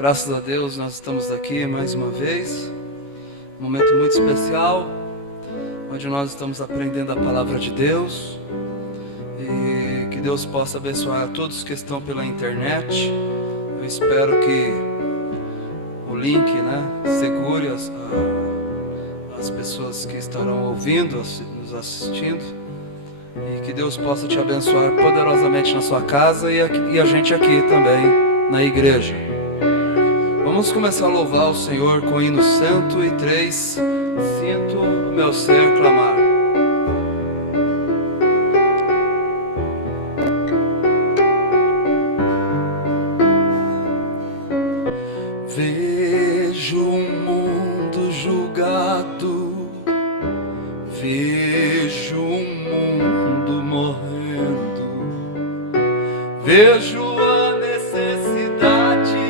Graças a Deus nós estamos aqui mais uma vez, um momento muito especial, onde nós estamos aprendendo a palavra de Deus, e que Deus possa abençoar a todos que estão pela internet. Eu espero que o link, segure as pessoas que estarão ouvindo, nos assistindo, e que Deus possa te abençoar poderosamente na sua casa e a gente aqui também na igreja. Vamos começar a louvar o Senhor com o hino 103, Sinto o meu ser clamar. Vejo o mundo julgado, vejo o mundo morrendo, vejo a necessidade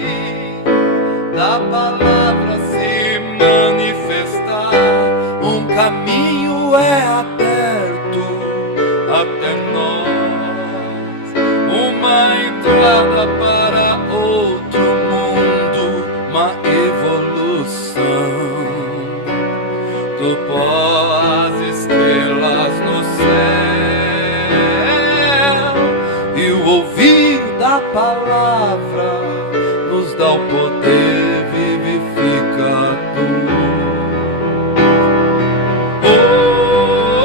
da palavra se manifestar. Um caminho é aberto até nós, uma entrada para outro mundo, uma evolução do pó às estrelas no céu, e o ouvir da palavra nos dá o poder vivificador. Oh,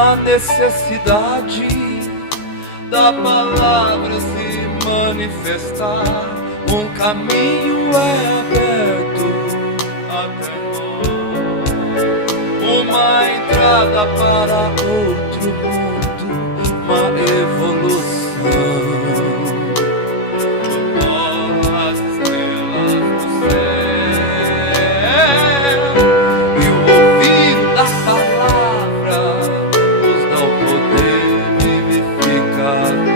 a necessidade da palavra se manifestar, um caminho é aberto até nós, uma entrada para outro mundo, uma evolução. As estrelas do céu e o ouvir da palavra nos dá o poder vivificador.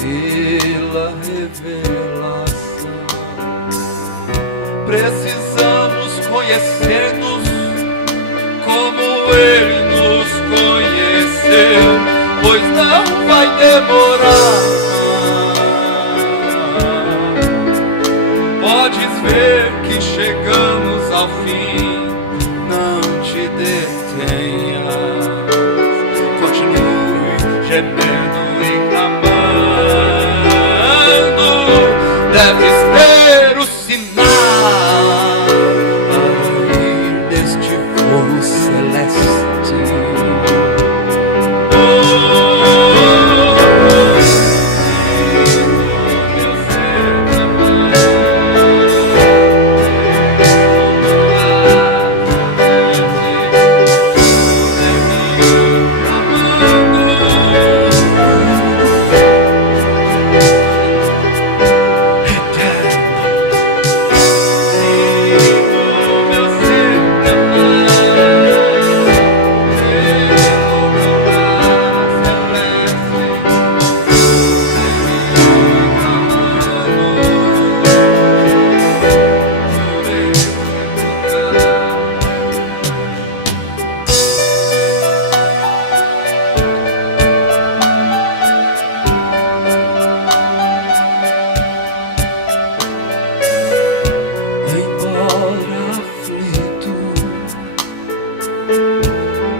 Pela revelação, precisamos conhecer-nos como Ele nos conheceu, pois não vai demorar. Podes ver que chegamos ao fim, não te detenhas, continue gemendo e clamando. Deves ter o sinal para ir neste voo celeste.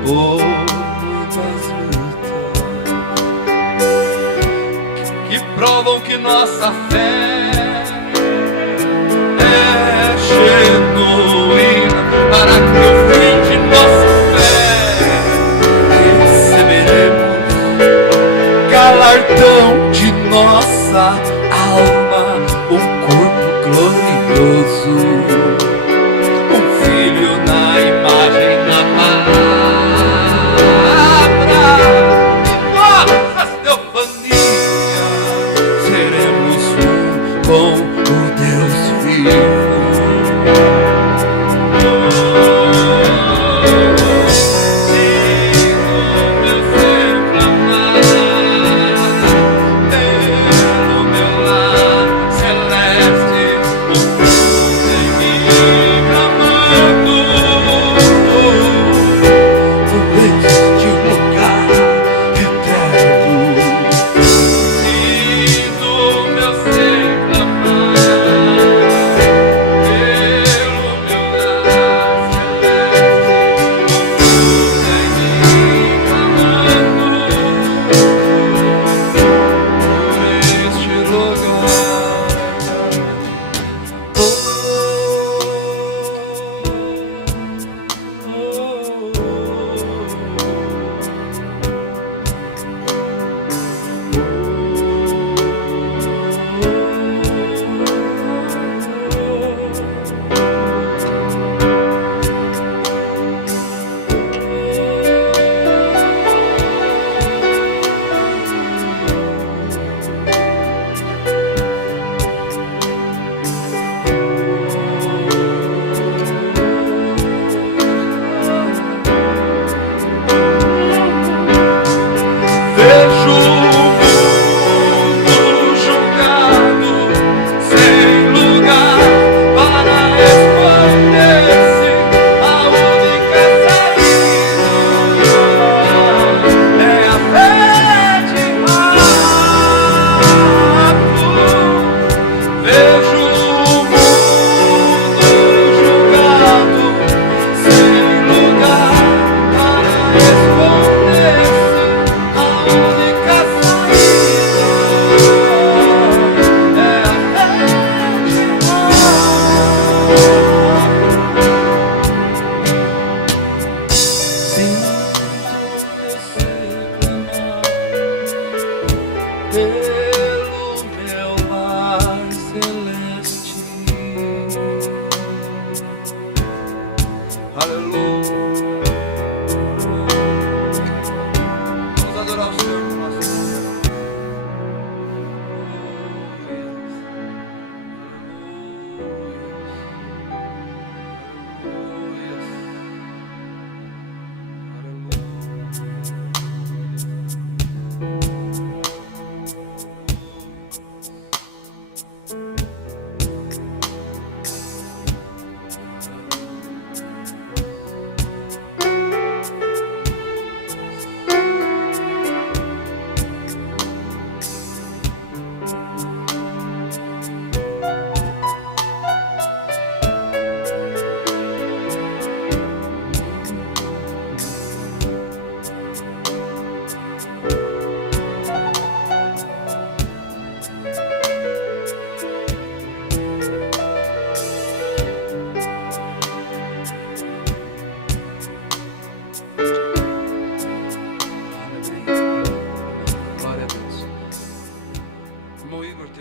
Por muitas lutas que provam que nossa fé é genuína, para que o fim de nossa fé receberemos galardão de nossa alma, um corpo glorioso, um filho na imagem da palavra, e nossas teofanias seremos um com o Deus vivo.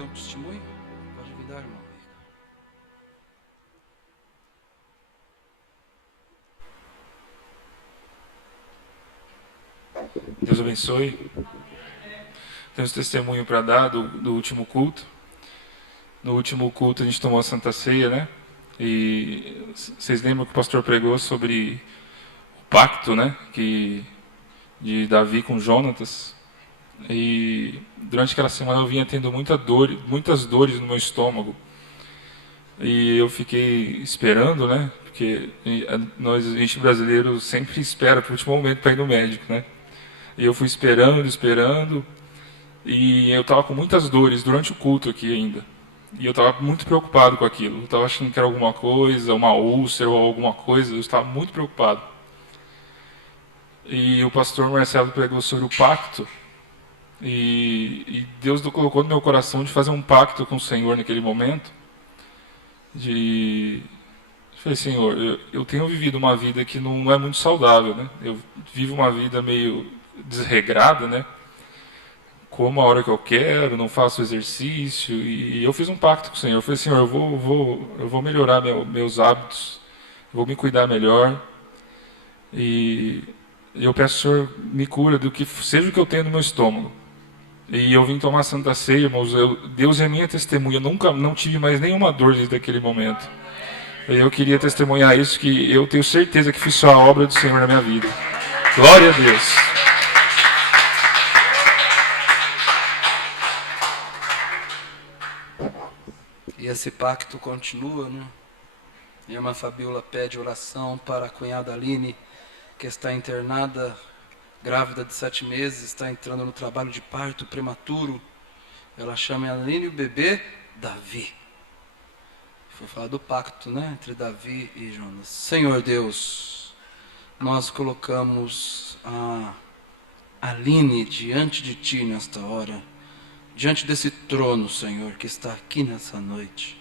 um testemunho? Pode vir dar, irmão. Deus abençoe. Temos testemunho para dar do último culto. No último culto a gente tomou a Santa Ceia, né? E vocês lembram que o pastor pregou sobre o pacto, né? De Davi com Jonatas. E durante aquela semana eu vinha tendo muitas dores no meu estômago. E eu fiquei esperando, né? Porque a gente brasileiro sempre espera para o último momento para ir no médico, né? E eu fui esperando, e eu estava com muitas dores durante o culto aqui ainda. E eu estava muito preocupado com aquilo. Eu estava achando que era alguma coisa, uma úlcera ou alguma coisa, eu estava muito preocupado. E o pastor Marcelo pregou sobre o pacto, e Deus colocou no meu coração de fazer um pacto com o Senhor naquele momento. Eu falei, Senhor, eu tenho vivido uma vida que não é muito saudável, né? Eu vivo uma vida meio desregrada, né? Como a hora que eu quero, não faço exercício, e eu fiz um pacto com o Senhor. Eu falei, Senhor, eu vou melhorar meus hábitos, vou me cuidar melhor, e eu peço, Senhor, me cura do que seja o que eu tenho no meu estômago. E eu vim tomar Santa Ceia, irmãos. Deus é minha testemunha, não tive mais nenhuma dor desde aquele momento. E eu queria testemunhar isso, que eu tenho certeza que fiz só a obra do Senhor na minha vida. Glória a Deus. E esse pacto continua, né? A irmã Fabiola pede oração para a cunhada Aline, que está internada, grávida de 7 meses, está entrando no trabalho de parto prematuro. Ela chama a Aline e o bebê Davi. Foi falar do pacto, né, entre Davi e Jonas. Senhor Deus, nós colocamos a Aline diante de Ti nesta hora, diante desse trono, Senhor, que está aqui nessa noite.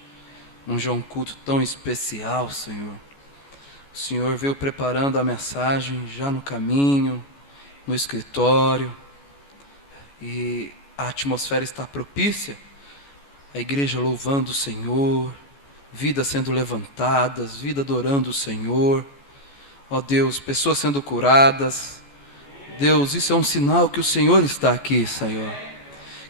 Um culto tão especial, Senhor. O Senhor veio preparando a mensagem já no caminho, no escritório, e a atmosfera está propícia, a igreja louvando o Senhor, vidas sendo levantadas, vida adorando o Senhor, ó Deus, pessoas sendo curadas. Deus, isso é um sinal que o Senhor está aqui, Senhor,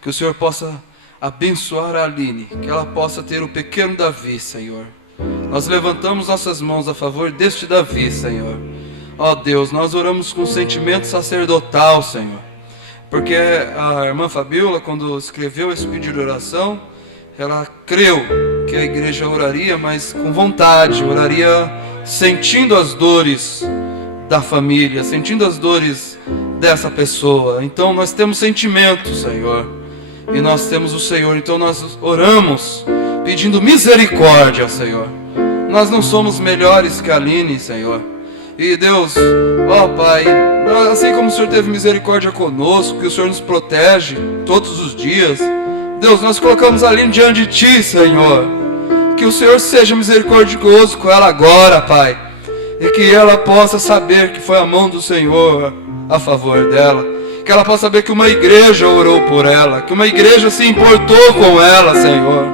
que o Senhor possa abençoar a Aline, que ela possa ter o pequeno Davi, Senhor. Nós levantamos nossas mãos a favor deste Davi, Senhor. Ó Deus, nós oramos com sentimento sacerdotal, Senhor, porque a irmã Fabiola, quando escreveu esse pedido de oração, ela creu que a igreja oraria, mas com vontade, oraria sentindo as dores da família, sentindo as dores dessa pessoa. Então nós temos sentimento, Senhor, e nós temos o Senhor, então nós oramos pedindo misericórdia, Senhor. Nós não somos melhores que a Aline, Senhor. E Deus, ó Pai, assim como o Senhor teve misericórdia conosco, que o Senhor nos protege todos os dias, Deus, nós colocamos a Aline diante de Ti, Senhor. Que o Senhor seja misericordioso com ela agora, Pai, e que ela possa saber que foi a mão do Senhor a favor dela, que ela possa saber que uma igreja orou por ela, que uma igreja se importou com ela, Senhor,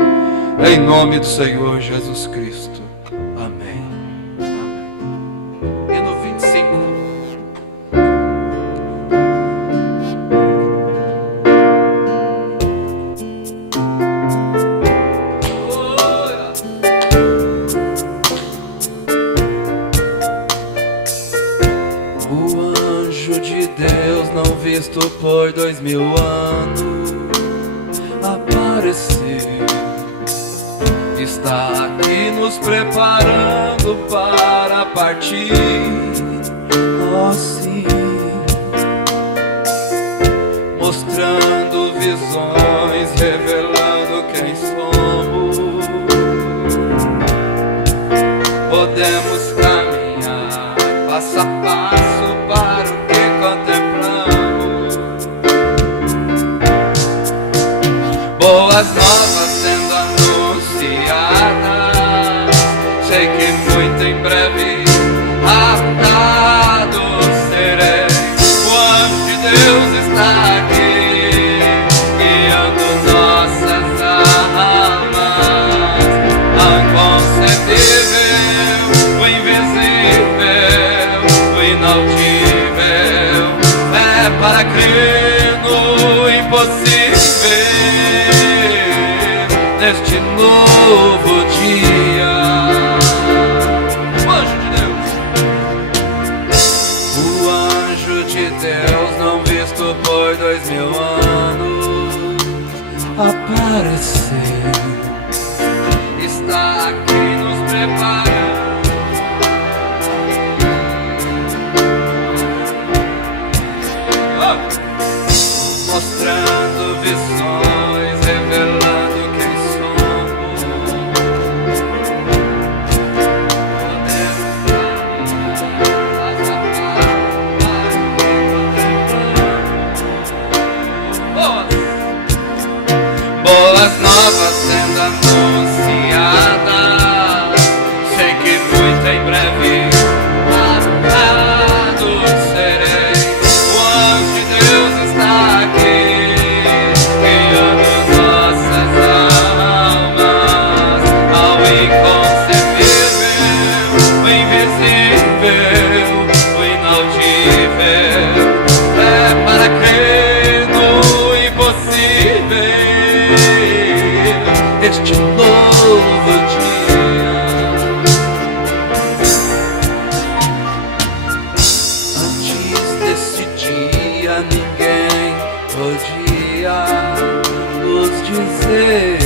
em nome do Senhor Jesus Cristo. Amém. Amém. E no 25. O anjo de Deus não visto por 2000 anos apareceu. Está aqui nos preparando para partir. Oh sim, mostrando visões, revelando quem somos. Podemos caminhar passo a passo para o que contemplamos. Boas novas sendo anunciadas, sei que muito em breve arruinado serei. O anjo de Deus está aqui, guiando nossas neste novo dia. O anjo de Deus, o anjo de Deus não visto por 2000 anos, apareceu, está aqui nos preparando. Mostrando visões, revelando quem somos. Boas novas sendo anunciadas. Sei que muito em breve amado serei. O anjo de Deus está aqui, guiando nossas almas ao inconcebível, o invisível, o inaudível. É para crer no impossível, este novo dia. Antes desse dia ninguém podia nos dizer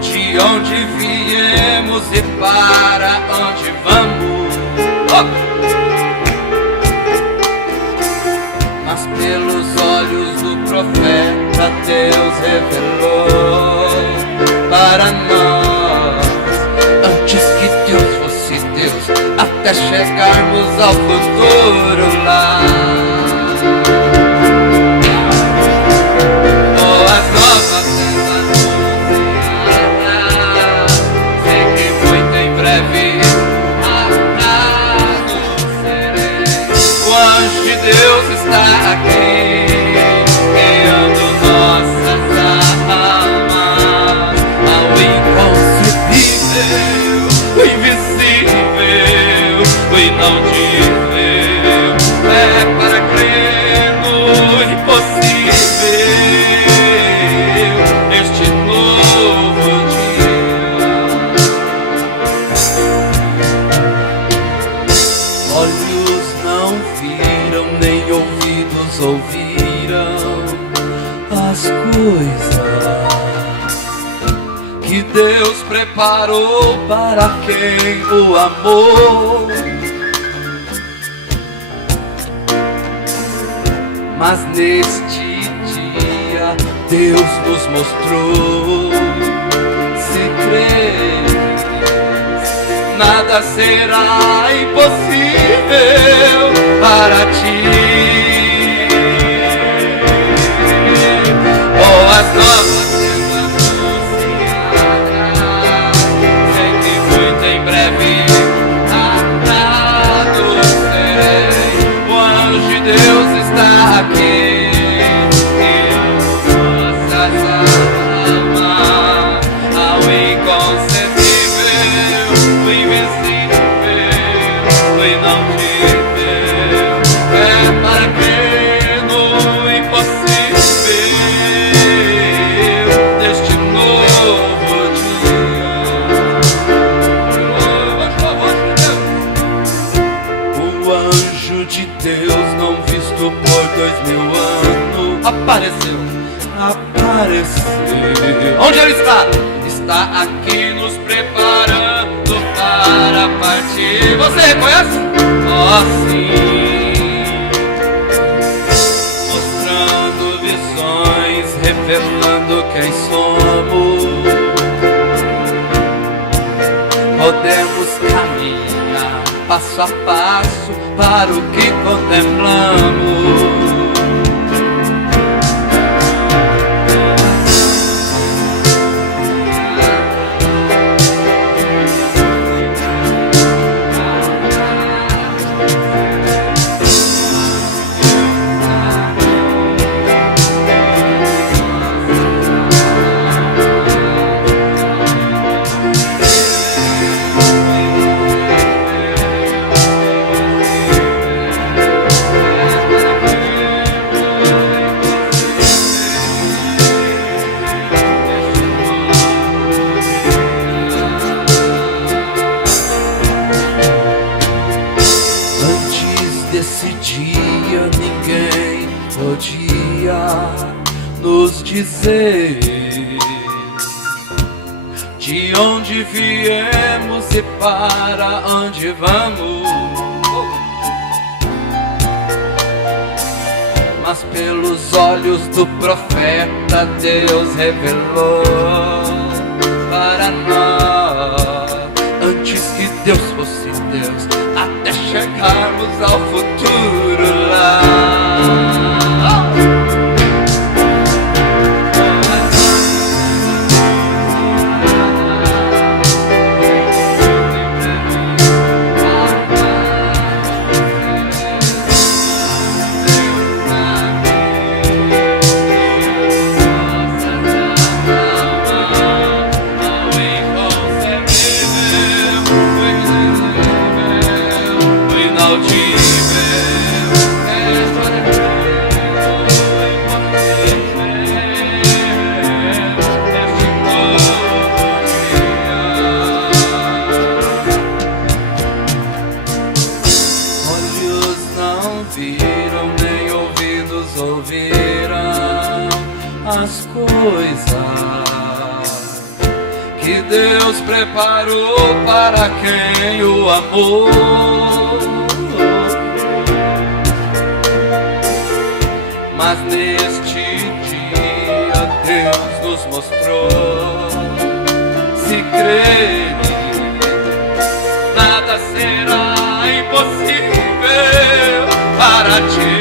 de onde viemos e para onde vamos. Mas pelos olhos do profeta Deus revelou para nós, antes que Deus fosse Deus, até chegarmos ao futuro lá. Boas novas sendo anunciadas, sei que muito em breve amado serei. O anjo de Deus está aqui, guiando nossas almas ao inconcebível, o invisível, o inaudível. É para crer no impossível, este novo dia. Olhos não viram, nem ouvidos ouviram as coisas que Deus preparou para quem o amou. Mas neste dia Deus nos mostrou, se crês, nada será impossível para ti. Boas novas sendo anunciadas, sei que muito em breve amado serei. O anjo de Deus está aqui, guiando nossas almas ao inconcebível, o invisível, o inaudível. É para crer no impossível, deste novo dia. O anjo de Deus não visto por 2000 anos apareceu, apareceu. Onde ele está? Está aqui nos preparando para partir. Você reconhece? Oh, sim. Mostrando visões, revelando quem somos. Podemos caminhar passo a passo para o que contemplamos. dizer de onde viemos e para onde vamos. Mas pelos olhos do profeta Deus revelou para nós, antes que Deus fosse Deus, até chegarmos ao futuro lá. As coisas que Deus preparou para quem o amou, mas neste dia Deus nos mostrou: se crerem, nada será impossível para ti.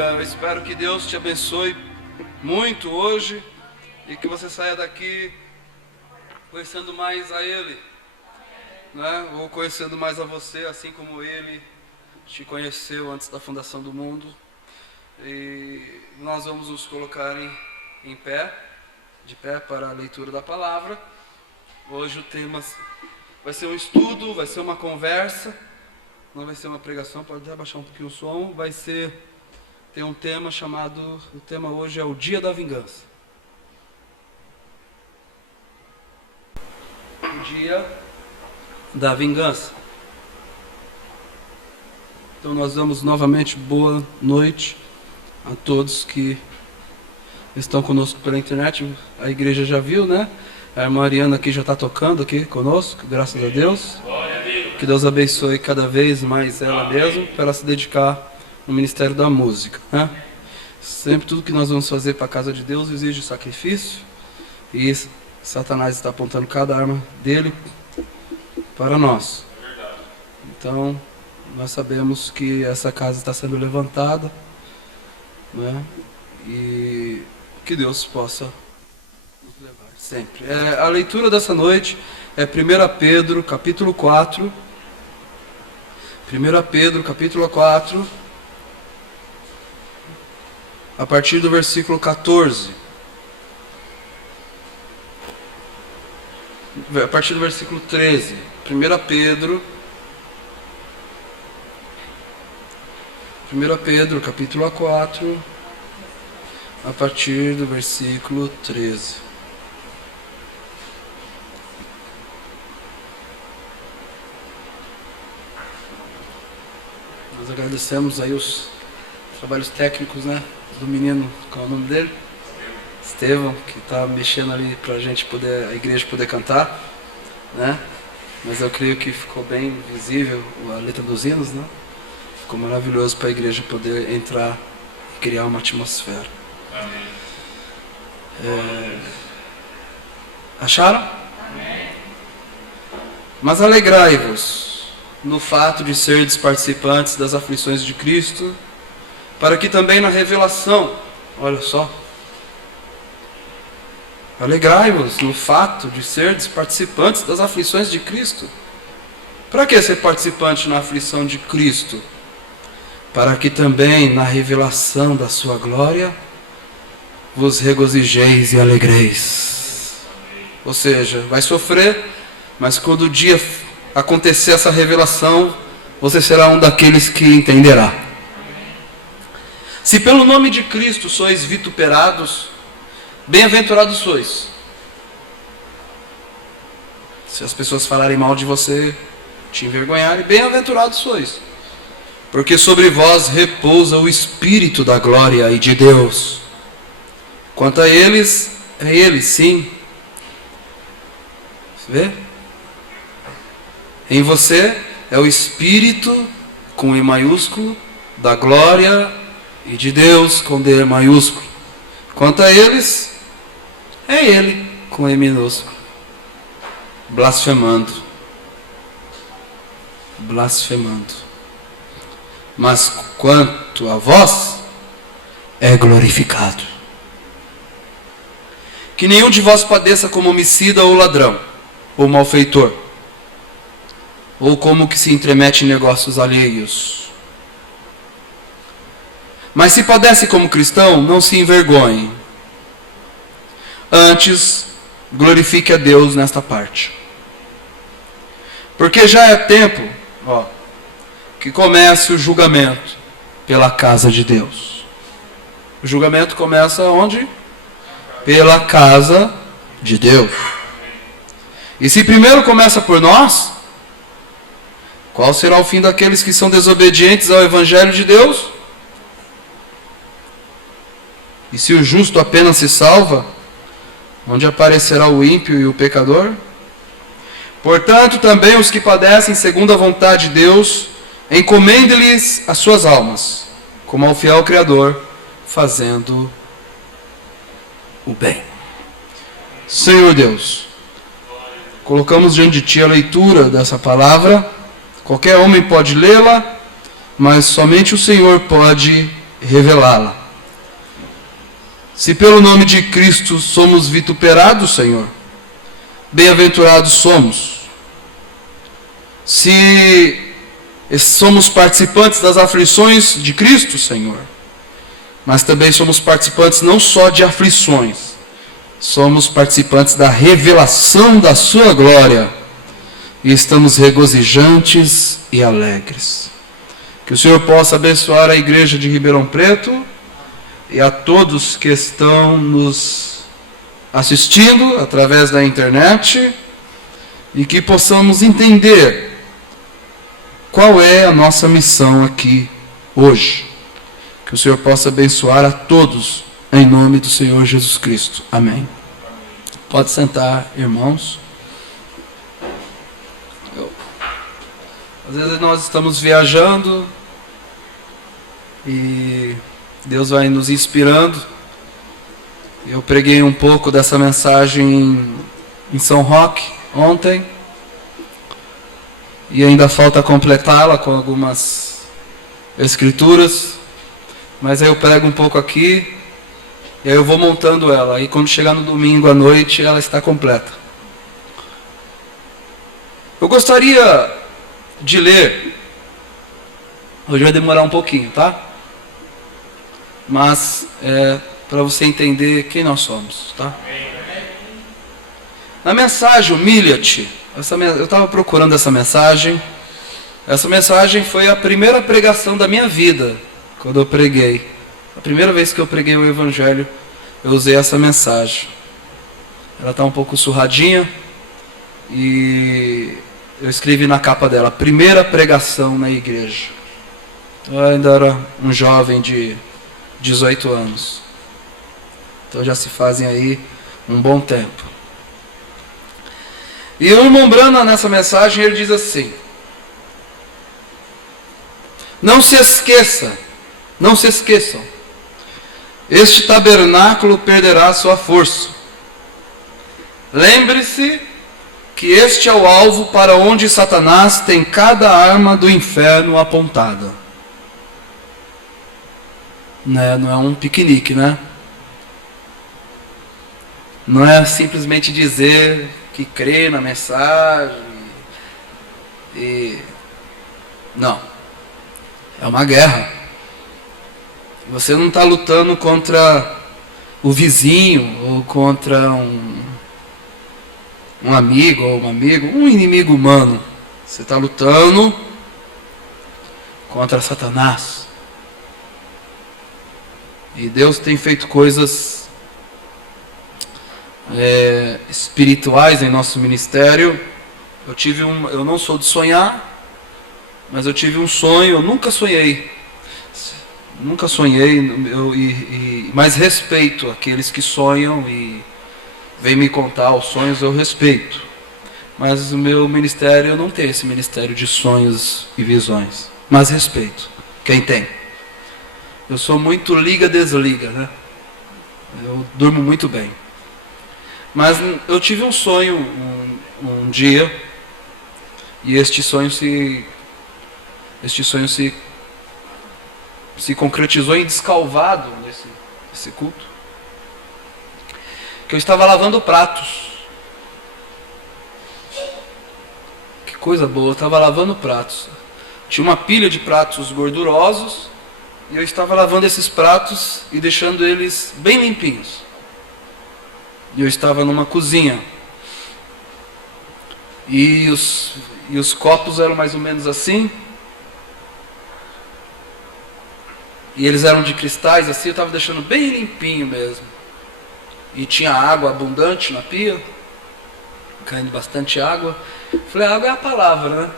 Eu espero que Deus te abençoe muito hoje e que você saia daqui conhecendo mais a Ele, né? Ou conhecendo mais a você, assim como Ele te conheceu antes da fundação do mundo. E nós vamos nos colocar de pé para a leitura da palavra. Hoje o tema vai ser um estudo, vai ser uma conversa, não vai ser uma pregação, pode até abaixar um pouquinho o som, tem um tema chamado, o tema hoje é o Dia da Vingança. O Dia da Vingança. Então nós damos novamente boa noite a todos que estão conosco pela internet. A igreja já viu, né? A irmã Ariana aqui já está tocando aqui conosco, graças a Deus. Que Deus abençoe cada vez mais ela mesma, para ela se dedicar no ministério da música, né? Sempre tudo que nós vamos fazer para a casa de Deus exige sacrifício, e Satanás está apontando cada arma dele para nós. Então nós sabemos que essa casa está sendo levantada, né? E que Deus possa nos levar sempre. A leitura dessa noite é 1 Pedro capítulo 4. 1 Pedro capítulo 4, a partir do versículo 14. A partir do versículo 13. 1 Pedro capítulo 4, a partir do versículo 13. Nós agradecemos aí os trabalhos técnicos, né, do menino, qual é o nome dele? Estevão, que está mexendo ali para a gente poder, a igreja poder cantar, né? Mas eu creio que ficou bem visível a letra dos hinos, né? ficou maravilhoso para a igreja poder entrar e criar uma atmosfera. Acharam? Mas alegrai-vos no fato de serdes participantes das aflições de Cristo, para que também na revelação, olha só, alegrai-vos no fato de serdes participantes das aflições de Cristo. Para que ser participante na aflição de Cristo? Para que também na revelação da sua glória vos regozijeis e alegreis. Ou seja, vai sofrer, mas quando o dia acontecer essa revelação, você será um daqueles que entenderá. Se pelo nome de Cristo sois vituperados, bem-aventurados sois. Se as pessoas falarem mal de você, te envergonharem, bem-aventurados sois. Porque sobre vós repousa o Espírito da glória e de Deus. Quanto a eles, é Ele, sim. Você vê? Em você é o Espírito, com E maiúsculo, da glória e de Deus, com D maiúsculo. Quanto a eles, é Ele, com E minúsculo. Blasfemando. Mas quanto a vós, é glorificado. Que nenhum de vós padeça como homicida ou ladrão, ou malfeitor, ou como que se entremete em negócios alheios. Mas se padece como cristão, não se envergonhe. Antes, glorifique a Deus nesta parte. Porque já é tempo, que comece o julgamento pela casa de Deus. O julgamento começa onde? Pela casa de Deus. E se primeiro começa por nós, qual será o fim daqueles que são desobedientes ao Evangelho de Deus? E se o justo apenas se salva, onde aparecerá o ímpio e o pecador? Portanto, também os que padecem segundo a vontade de Deus, encomende-lhes as suas almas, como ao fiel Criador, fazendo o bem. Senhor Deus, colocamos diante de Ti a leitura dessa palavra. Qualquer homem pode lê-la, mas somente o Senhor pode revelá-la. Se pelo nome de Cristo somos vituperados, Senhor, bem-aventurados somos. Se somos participantes das aflições de Cristo, Senhor, mas também somos participantes não só de aflições, somos participantes da revelação da sua glória, e estamos regozijantes e alegres. Que o Senhor possa abençoar a igreja de Ribeirão Preto e a todos que estão nos assistindo através da internet, e que possamos entender qual é a nossa missão aqui hoje. Que o Senhor possa abençoar a todos, em nome do Senhor Jesus Cristo. Amém. Pode sentar, irmãos. Às vezes nós estamos viajando e Deus vai nos inspirando. Eu preguei um pouco dessa mensagem em São Roque ontem, e ainda falta completá-la com algumas escrituras, mas aí eu prego um pouco aqui, e aí eu vou montando ela, e quando chegar no domingo à noite ela está completa. Eu gostaria de ler, hoje vai demorar um pouquinho, tá? Mas para você entender quem nós somos, tá? Na mensagem Humilha-te, eu estava procurando essa mensagem. Essa mensagem foi a primeira pregação da minha vida, quando eu preguei. A primeira vez que eu preguei o Evangelho, eu usei essa mensagem. Ela está um pouco surradinha, e eu escrevi na capa dela: primeira pregação na igreja. Eu ainda era um jovem de 18 anos. Então já se fazem aí um bom tempo. E o irmão Brana, nessa mensagem, ele diz assim: Não se esqueça, não se esqueçam, este tabernáculo perderá sua força. Lembre-se que este é o alvo para onde Satanás tem cada arma do inferno apontada. Não é um piquenique, né? Não é simplesmente dizer que crê na mensagem. Não. É uma guerra. Você não está lutando contra o vizinho ou contra um amigo ou um inimigo humano. Você está lutando contra Satanás. E Deus tem feito coisas espirituais em nosso ministério. Eu não sou de sonhar, mas eu tive um sonho. Eu nunca sonhei, mas respeito aqueles que sonham e vêm me contar os sonhos. Eu respeito, mas o meu ministério, eu não tenho esse ministério de sonhos e visões, mas respeito quem tem. Eu sou muito liga-desliga, né? Eu durmo muito bem. Mas eu tive um sonho um dia, e este sonho se concretizou em Descalvado, nesse culto, que eu estava lavando pratos. Que coisa boa, eu estava lavando pratos. Tinha uma pilha de pratos gordurosos, e eu estava lavando esses pratos e deixando eles bem limpinhos. E eu estava numa cozinha. E os copos eram mais ou menos assim. E eles eram de cristais assim, eu estava deixando bem limpinho mesmo. E tinha água abundante na pia, caindo bastante água. Falei, a água é a palavra, né?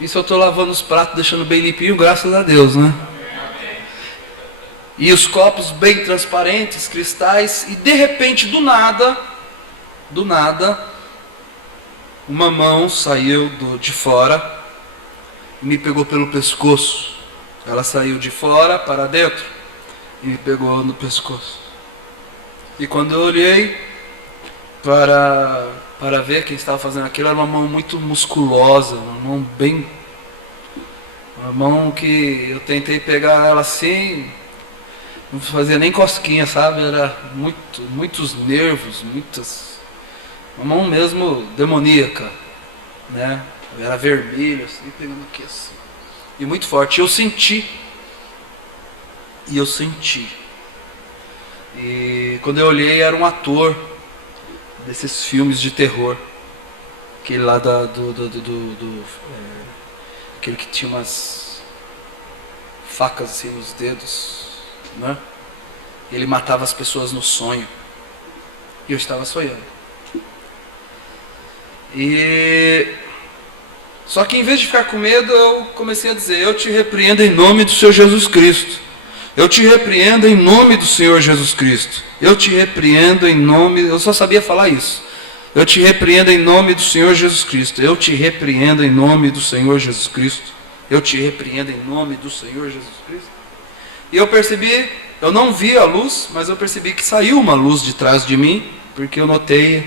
Isso eu estou lavando os pratos, deixando bem limpinho, graças a Deus, né? E os copos bem transparentes, cristais, e de repente, do nada, uma mão saiu de fora e me pegou pelo pescoço. Ela saiu de fora para dentro e me pegou no pescoço. E quando eu olhei para ver quem estava fazendo aquilo, era uma mão muito musculosa, uma mão que eu tentei pegar ela assim, não fazia nem cosquinha, sabe? Era muitos nervos, uma mão mesmo demoníaca, né? Era vermelho, assim, pegando aqui assim. E muito forte. Eu senti. E quando eu olhei, era um ator desses filmes de terror. Aquele lá aquele que tinha umas facas assim nos dedos, né? Ele matava as pessoas no sonho. E eu estava sonhando. Só que em vez de ficar com medo, eu comecei a dizer: eu te repreendo em nome do Senhor Jesus Cristo. Eu te repreendo em nome do Senhor Jesus Cristo. Eu te repreendo em nome... Eu só sabia falar isso. Eu te repreendo em nome do Senhor Jesus Cristo. Eu te repreendo em nome do Senhor Jesus Cristo. Eu te repreendo em nome do Senhor Jesus Cristo. E eu percebi, eu não vi a luz, mas eu percebi que saiu uma luz de trás de mim, porque eu notei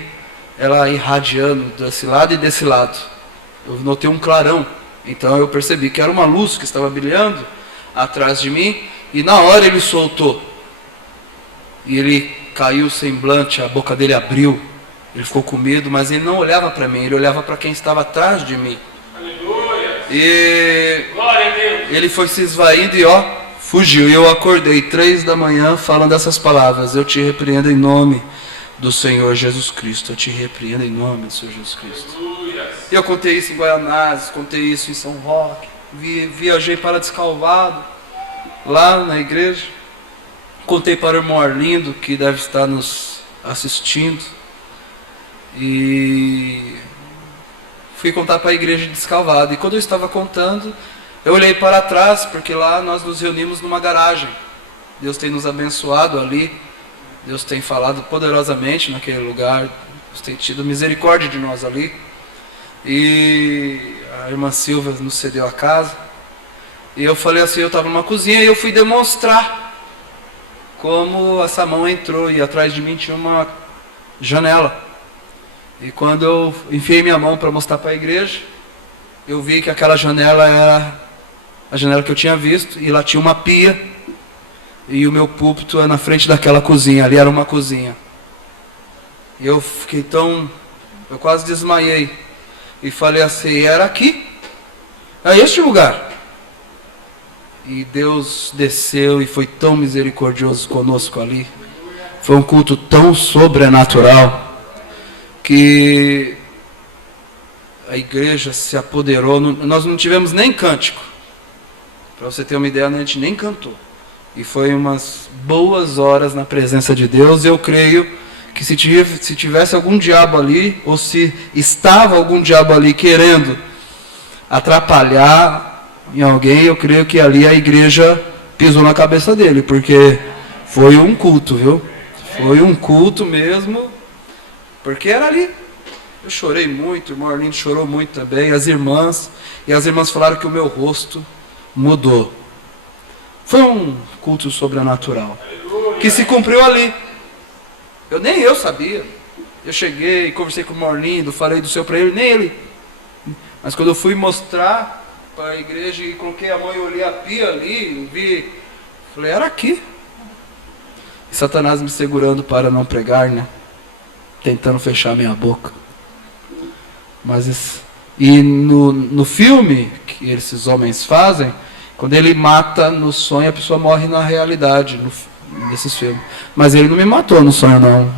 ela irradiando desse lado e desse lado. Eu notei um clarão. Então eu percebi que era uma luz que estava brilhando atrás de mim. E na hora ele soltou. E ele caiu o semblante, a boca dele abriu. Ele ficou com medo, mas ele não olhava para mim, ele olhava para quem estava atrás de mim. Aleluia. E glória a Deus. Ele foi se esvaindo e fugiu. E eu acordei 3 da manhã falando essas palavras: eu te repreendo em nome do Senhor Jesus Cristo. Eu te repreendo em nome do Senhor Jesus Cristo. Aleluia. E eu contei isso em Guaianazes, contei isso em São Roque, viajei para Descalvado, lá na igreja, contei para o irmão Arlindo, que deve estar nos assistindo, e fui contar para a igreja de Descalvado. E quando eu estava contando, eu olhei para trás, porque lá nós nos reunimos numa garagem. Deus tem nos abençoado ali, Deus tem falado poderosamente naquele lugar, Deus tem tido misericórdia de nós ali. E a irmã Silvia nos cedeu a casa. E eu falei assim, eu estava numa cozinha e eu fui demonstrar como essa mão entrou e atrás de mim tinha uma janela. E quando eu enfiei minha mão para mostrar para a igreja, eu vi que aquela janela era a janela que eu tinha visto, e lá tinha uma pia, e o meu púlpito é na frente daquela cozinha, ali era uma cozinha. E eu fiquei eu quase desmaiei, e falei assim, era aqui, é este lugar. E Deus desceu e foi tão misericordioso conosco ali, foi um culto tão sobrenatural, que a igreja se apoderou, nós não tivemos nem cântico, para você ter uma ideia, a gente nem cantou, e foi umas boas horas na presença de Deus. Eu creio que se tivesse algum diabo ali, ou se estava algum diabo ali querendo atrapalhar em alguém, eu creio que ali a igreja pisou na cabeça dele, porque foi um culto, viu? Foi um culto mesmo, porque era ali. Eu chorei muito, o irmão Arlindo chorou muito também, as irmãs falaram que o meu rosto mudou. Foi um culto sobrenatural, que se cumpriu ali. Nem eu sabia. Eu cheguei, conversei com o irmão Arlindo, falei do seu para ele, nem ele. Mas quando eu fui mostrar para a igreja e coloquei a mão e olhei a pia ali, falei, era aqui. E Satanás me segurando para não pregar, né? Tentando fechar minha boca. E no filme que esses homens fazem, quando ele mata no sonho, a pessoa morre na realidade, nesses filmes. Mas ele não me matou no sonho, não.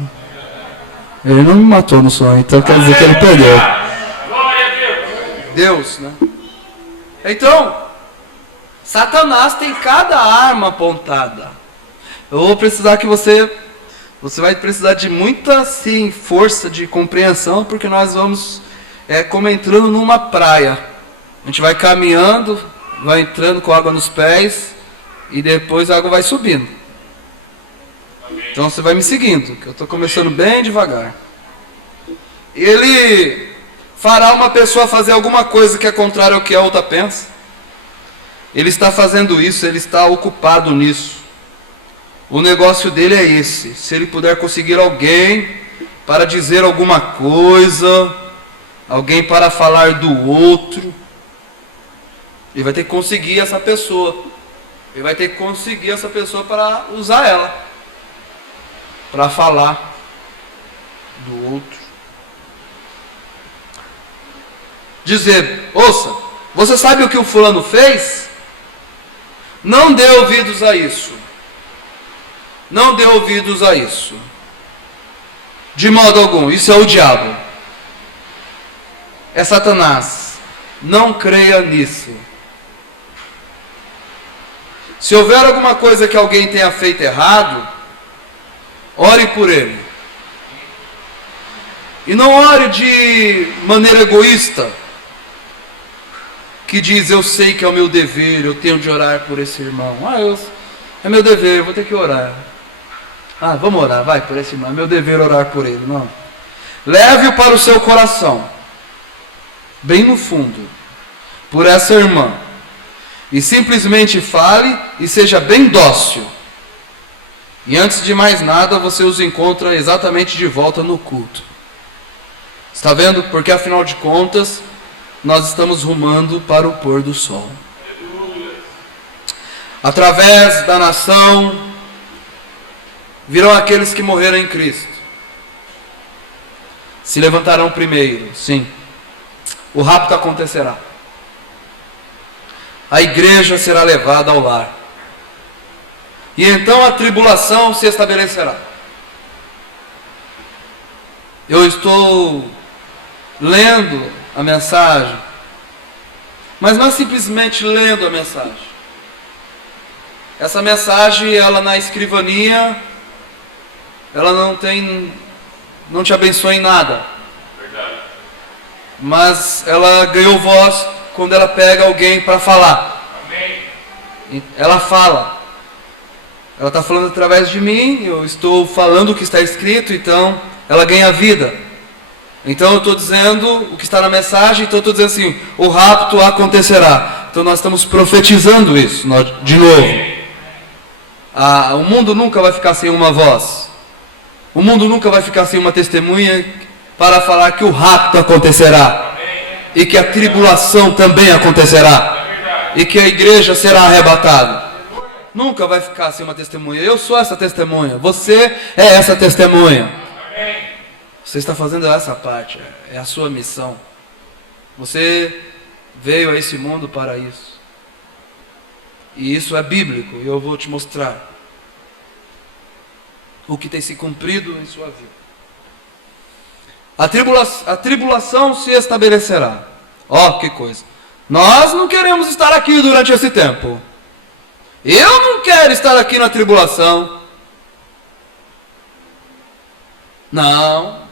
Ele não me matou no sonho, então quer dizer que ele perdeu. Deus, né? Então, Satanás tem cada arma apontada. Eu vou precisar que você vai precisar de muita, sim, força de compreensão, porque nós vamos como entrando numa praia. A gente vai caminhando, vai entrando com água nos pés, e depois a água vai subindo. Então você vai me seguindo, que eu estou começando bem devagar. Ele fará uma pessoa fazer alguma coisa que é contrária ao que a outra pensa. Ele está fazendo isso, ele está ocupado nisso. O negócio dele é esse. Se ele puder conseguir alguém para dizer alguma coisa, alguém para falar do outro, ele vai ter que conseguir essa pessoa. Ele vai ter que conseguir essa pessoa para usar ela, para falar do outro. Dizer, ouça, você sabe o que o fulano fez? Não dê ouvidos a isso. Não dê ouvidos a isso. De modo algum, isso é o diabo. É Satanás. Não creia nisso. Se houver alguma coisa que alguém tenha feito errado, ore por ele. E não ore de maneira egoísta, que diz, eu sei que é o meu dever, eu tenho de orar por esse irmão. É meu dever, eu vou ter que orar. Vamos orar, vai, por esse irmão, é meu dever orar por ele. Não. Leve-o para o seu coração, bem no fundo, por essa irmã, e simplesmente fale e seja bem dócil. E antes de mais nada, você os encontra exatamente de volta no culto. Está vendo? Porque afinal de contas, nós estamos rumando para o pôr do sol. Através da nação, virão aqueles que morreram em Cristo. Se levantarão primeiro, sim. O rapto acontecerá. A igreja será levada ao lar. E então a tribulação se estabelecerá. Eu estou lendo a mensagem, mas não é simplesmente lendo a mensagem. Essa mensagem, ela na escrivania, ela não te abençoa em nada. Verdade. Mas ela ganhou voz quando ela pega alguém para falar. Amém. Ela fala. Ela está falando através de mim, eu estou falando o que está escrito, então ela ganha vida. Então eu estou dizendo o que está na mensagem, então eu estou dizendo assim, o rapto acontecerá. Então nós estamos profetizando isso de novo. O mundo nunca vai ficar sem uma voz. O mundo nunca vai ficar sem uma testemunha para falar que o rapto acontecerá. E que a tribulação também acontecerá. E que a igreja será arrebatada. Nunca vai ficar sem uma testemunha. Eu sou essa testemunha. Você é essa testemunha. Você está fazendo essa parte. É a sua missão. Você veio a esse mundo para isso. E isso é bíblico. E eu vou te mostrar o que tem se cumprido em sua vida. A tribulação se estabelecerá. Ó, que coisa. Nós não queremos estar aqui durante esse tempo. Eu não quero estar aqui na tribulação. Não.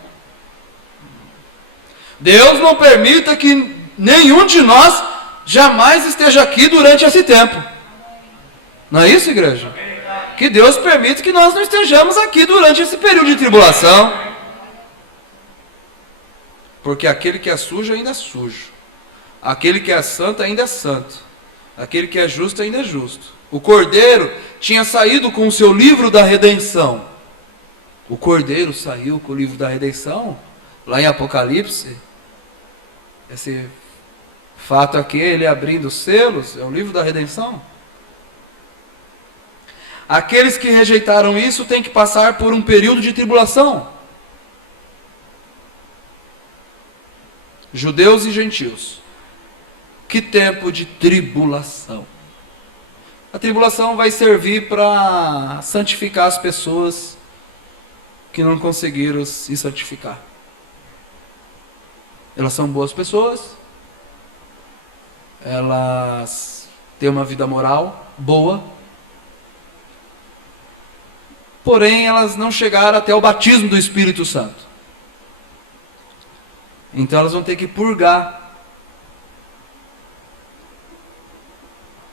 Deus não permita que nenhum de nós jamais esteja aqui durante esse tempo. Não é isso, igreja? Que Deus permita que nós não estejamos aqui durante esse período de tribulação. Porque aquele que é sujo ainda é sujo. Aquele que é santo ainda é santo. Aquele que é justo ainda é justo. O Cordeiro tinha saído com o seu livro da redenção. O Cordeiro saiu com o livro da redenção. Lá em Apocalipse. Esse fato aqui, ele abrindo os selos, é o livro da redenção. Aqueles que rejeitaram isso têm que passar por um período de tribulação. Judeus e gentios. Que tempo de tribulação. A tribulação vai servir para santificar as pessoas que não conseguiram se santificar. Elas são boas pessoas. Elas têm uma vida moral boa. Porém, elas não chegaram até o batismo do Espírito Santo. Então elas vão ter que purgar.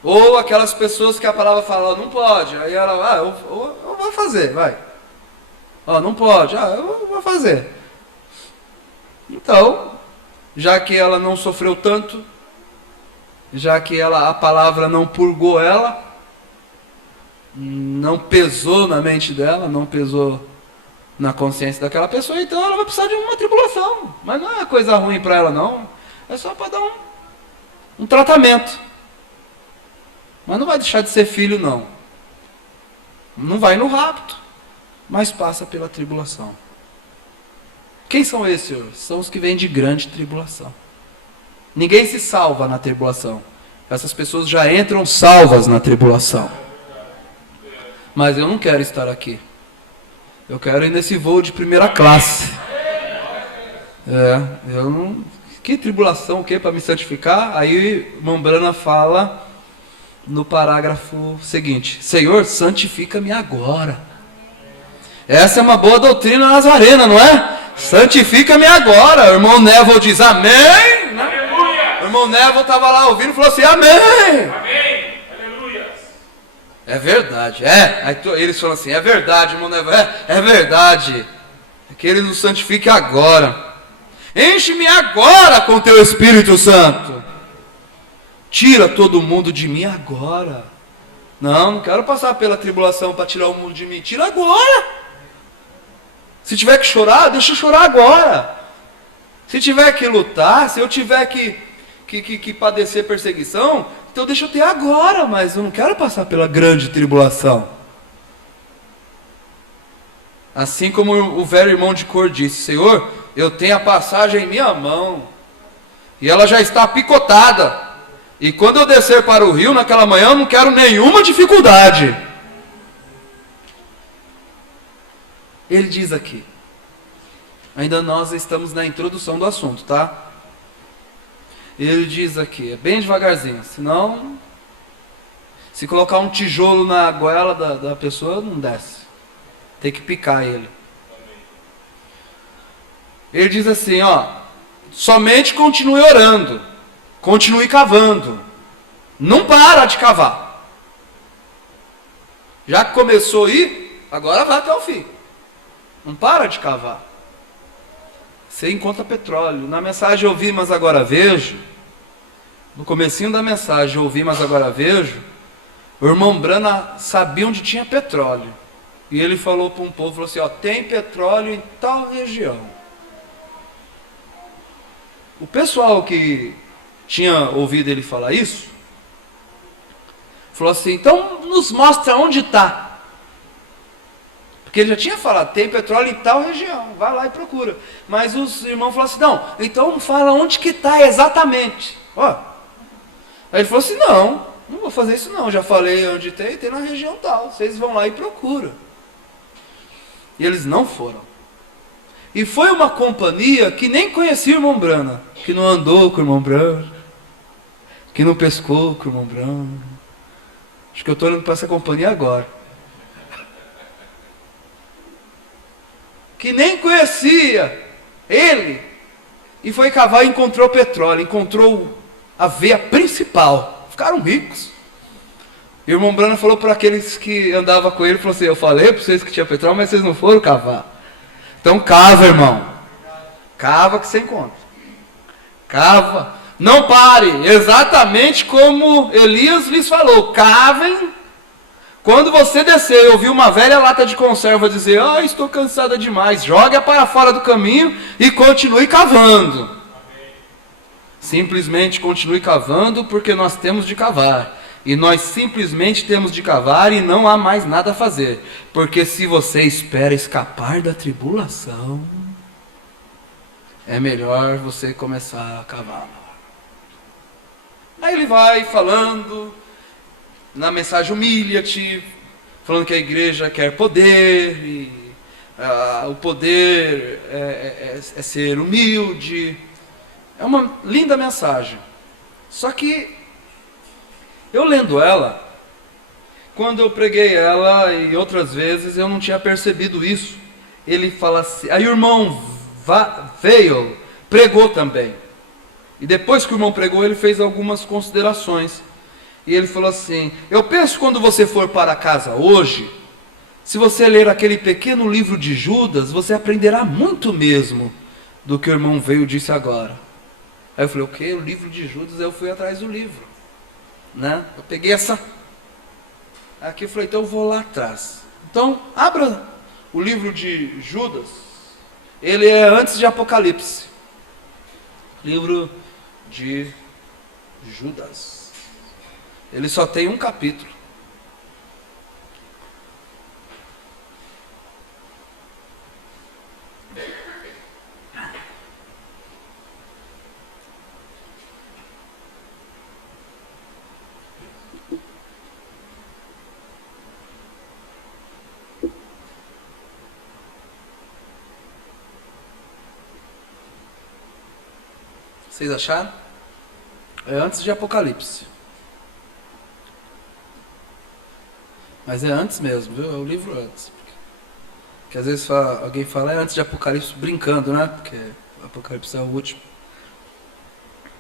Ou aquelas pessoas que a palavra fala, não pode. Aí ela, eu vou fazer, vai. Não pode, eu vou fazer. Então, já que ela não sofreu tanto, já que a palavra não purgou ela, não pesou na mente dela, não pesou na consciência daquela pessoa, então ela vai precisar de uma tribulação. Mas não é coisa ruim para ela, não. É só para dar um tratamento. Mas não vai deixar de ser filho, não. Não vai no rapto, mas passa pela tribulação. Quem são esses, Senhor? São os que vêm de grande tribulação. Ninguém se salva na tribulação. Essas pessoas já entram salvas na tribulação. Mas eu não quero estar aqui. Eu quero ir nesse voo de primeira classe. Eu não... Que tribulação, o que? Para me santificar? Aí Mambrana fala no parágrafo seguinte: Senhor, santifica-me agora. Essa é uma boa doutrina nazarena, não é? Santifica-me agora. O irmão Neville diz amém. O irmão Neville estava lá ouvindo e falou assim, amém. Amém. Aleluia. É verdade. Aí eles falam assim, é verdade, irmão Neville. É verdade. É que ele nos santifique agora. Enche-me agora com teu Espírito Santo. Tira todo mundo de mim agora. Não quero passar pela tribulação para tirar o mundo de mim. Tira agora. Se tiver que chorar, deixa eu chorar agora. Se tiver que lutar, se eu tiver que padecer perseguição, então deixa eu ter agora, mas eu não quero passar pela grande tribulação. Assim como o velho irmão de cor disse, Senhor, eu tenho a passagem em minha mão, e ela já está picotada, e quando eu descer para o rio naquela manhã, eu não quero nenhuma dificuldade. Ele diz aqui, ainda nós estamos na introdução do assunto, tá? Ele diz aqui, é bem devagarzinho, senão, se colocar um tijolo na goela da pessoa, não desce. Tem que picar ele. Ele diz assim, somente continue orando, continue cavando, não para de cavar. Já que começou aí, agora vai até o fim. Não para de cavar. Você encontra petróleo. Na mensagem eu vi, mas agora vejo. no comecinho da mensagem, eu ouvi, mas agora vejo, o irmão Brana sabia onde tinha petróleo. E ele falou para um povo, falou assim, ó, tem petróleo em tal região. O pessoal que tinha ouvido ele falar isso, falou assim, então nos mostra onde está. Porque ele já tinha falado, tem petróleo em tal região, vai lá e procura. Mas os irmãos falaram assim, não, então fala onde que está exatamente. Ó. Aí ele falou assim, não vou fazer isso não, já falei onde tem na região tal, vocês vão lá e procuram. E eles não foram. E foi uma companhia que nem conhecia o irmão Brana, que não andou com o irmão Brana, que não pescou com o irmão Brana. Acho que eu estou olhando para essa companhia agora. Que nem conhecia ele, e foi cavar e encontrou petróleo, encontrou a veia principal. Ficaram ricos. E o irmão Brana falou para aqueles que andavam com ele, falou assim, eu falei para vocês que tinha petróleo, mas vocês não foram cavar. Então cava, irmão. Cava que você encontra. Cava. Não pare. Exatamente como Elias lhes falou. Cavem. Quando você descer e ouvir uma velha lata de conserva dizer, estou cansada demais, jogue-a para fora do caminho e continue cavando. Simplesmente continue cavando, porque nós temos de cavar. E nós simplesmente temos de cavar e não há mais nada a fazer. Porque se você espera escapar da tribulação, é melhor você começar a cavar. Aí ele vai falando, na mensagem humilha-te, falando que a igreja quer poder, e o poder é ser humilde. É uma linda mensagem. Só que eu lendo ela, quando eu preguei ela e outras vezes eu não tinha percebido isso. Ele fala assim, aí o irmão veio, pregou também. E depois que o irmão pregou, ele fez algumas considerações. E ele falou assim, eu penso quando você for para casa hoje, se você ler aquele pequeno livro de Judas, você aprenderá muito mesmo do que o irmão veio disse agora. Aí eu falei, o quê? O livro de Judas? Aí eu fui atrás do livro. Né? Eu peguei essa aqui e falei, então eu vou lá atrás. Então, abra o livro de Judas. Ele é antes de Apocalipse. Livro de Judas. Ele só tem um capítulo. Vocês acharam? É antes de Apocalipse. Mas é antes mesmo, viu? É o livro antes. Porque às vezes alguém fala, é antes de Apocalipse, brincando, né? Porque Apocalipse é o último.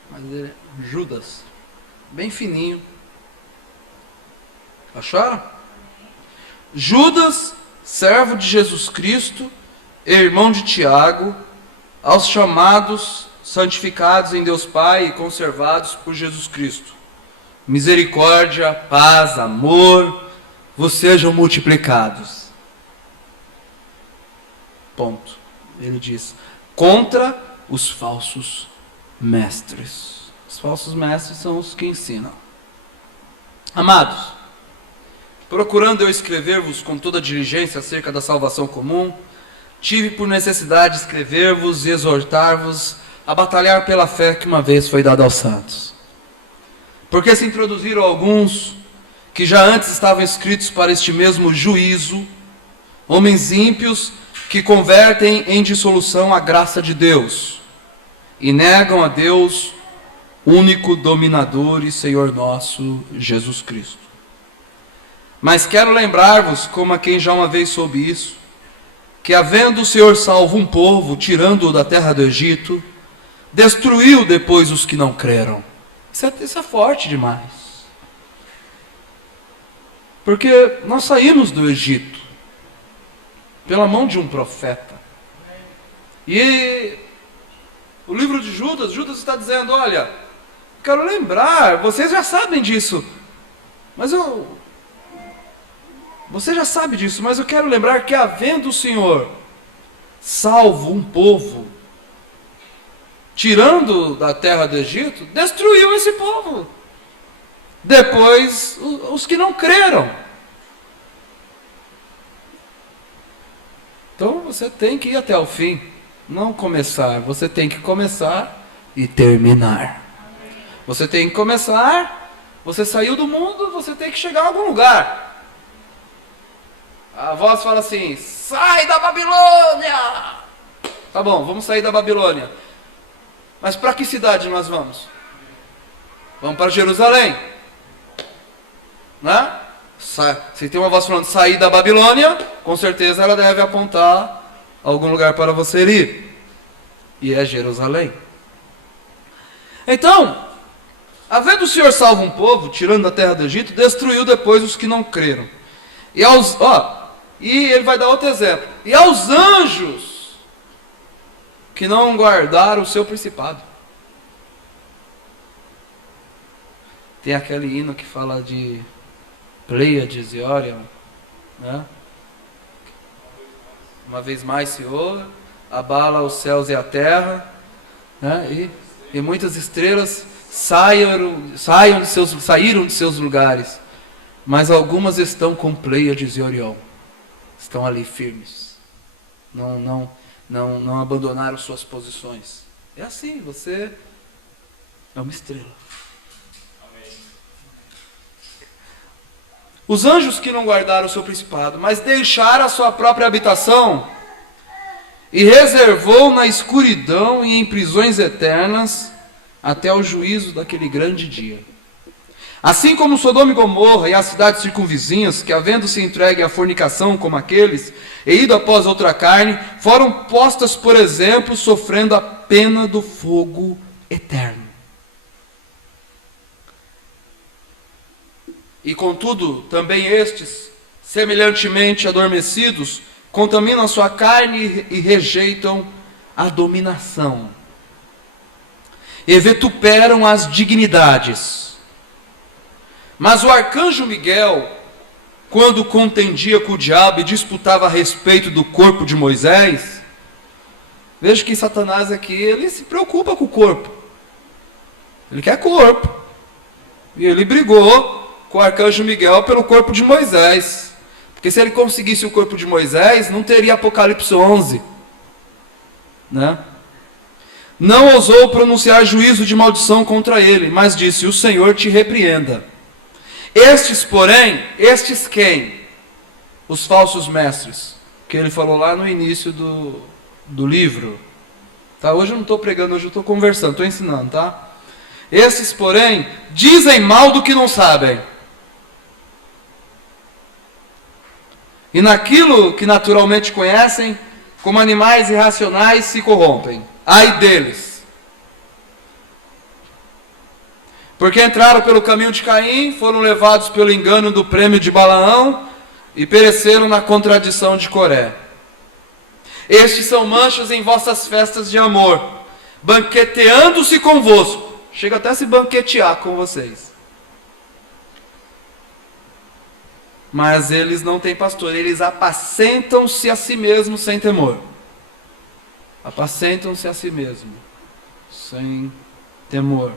Mas é Judas. Bem fininho. Acharam? Judas, servo de Jesus Cristo, irmão de Tiago, aos chamados, santificados em Deus Pai e conservados por Jesus Cristo. Misericórdia, paz, amor, vos sejam multiplicados. Ponto. Ele diz, contra os falsos mestres. Os falsos mestres são os que ensinam. Amados, procurando eu escrever-vos com toda diligência acerca da salvação comum, tive por necessidade escrever-vos e exortar-vos a batalhar pela fé que uma vez foi dada aos santos. Porque se introduziram alguns que já antes estavam escritos para este mesmo juízo, homens ímpios que convertem em dissolução a graça de Deus e negam a Deus, único dominador e Senhor nosso, Jesus Cristo. Mas quero lembrar-vos, como a quem já uma vez soube isso, que havendo o Senhor salvo um povo, tirando-o da terra do Egito, destruiu depois os que não creram. Isso é forte demais. Porque nós saímos do Egito pela mão de um profeta. E o livro de Judas está dizendo, olha, quero lembrar, vocês já sabem disso, você já sabe disso, mas eu quero lembrar que havendo o Senhor salvo um povo, tirando da terra do Egito, destruiu esse povo. Depois, os que não creram. Então você tem que ir até o fim, não começar. Você tem que começar e terminar. Você tem que começar, você saiu do mundo, você tem que chegar a algum lugar. A voz fala assim: sai da Babilônia! Tá bom, vamos sair da Babilônia. Mas para que cidade nós vamos? Vamos para Jerusalém. Né? Se tem uma voz falando sair da Babilônia, com certeza ela deve apontar algum lugar para você ir. E é Jerusalém. Então, havendo o Senhor salvo um povo, tirando da terra do Egito, destruiu depois os que não creram. E ele vai dar outro exemplo. E aos anjos que não guardaram o seu principado. Tem aquele hino que fala de Pleiades e Órion, né? Uma vez mais se ouve, abala os céus e a terra, né? E muitas estrelas saíram de seus lugares, mas algumas estão com Pleiades e Orion, estão ali firmes, não abandonaram suas posições. É assim, você é uma estrela. Os anjos que não guardaram o seu principado, mas deixaram a sua própria habitação e reservou na escuridão e em prisões eternas até o juízo daquele grande dia. Assim como Sodoma e Gomorra e as cidades circunvizinhas, que havendo se entregue à fornicação como aqueles, e ido após outra carne, foram postas, por exemplo, sofrendo a pena do fogo eterno. E contudo, também estes, semelhantemente adormecidos, contaminam a sua carne e rejeitam a dominação. E vituperam as dignidades. Mas o arcanjo Miguel, quando contendia com o diabo e disputava a respeito do corpo de Moisés, veja que Satanás aqui, ele se preocupa com o corpo. Ele quer corpo. E ele brigou com o arcanjo Miguel pelo corpo de Moisés. Porque se ele conseguisse o corpo de Moisés, não teria Apocalipse 11. Né? Não ousou pronunciar juízo de maldição contra ele, mas disse: o Senhor te repreenda. Estes, porém, estes quem? Os falsos mestres, que ele falou lá no início do livro. Tá? Hoje eu não estou pregando, hoje eu estou conversando, estou ensinando, tá? Esses, porém, dizem mal do que não sabem. E naquilo que naturalmente conhecem, como animais irracionais, se corrompem. Ai deles! Porque entraram pelo caminho de Caim, foram levados pelo engano do prêmio de Balaão e pereceram na contradição de Coré. Estes são manchas em vossas festas de amor, banqueteando-se convosco. Chega até a se banquetear com vocês. Mas eles não têm pastor, eles apacentam-se a si mesmos sem temor. Apacentam-se a si mesmos sem temor.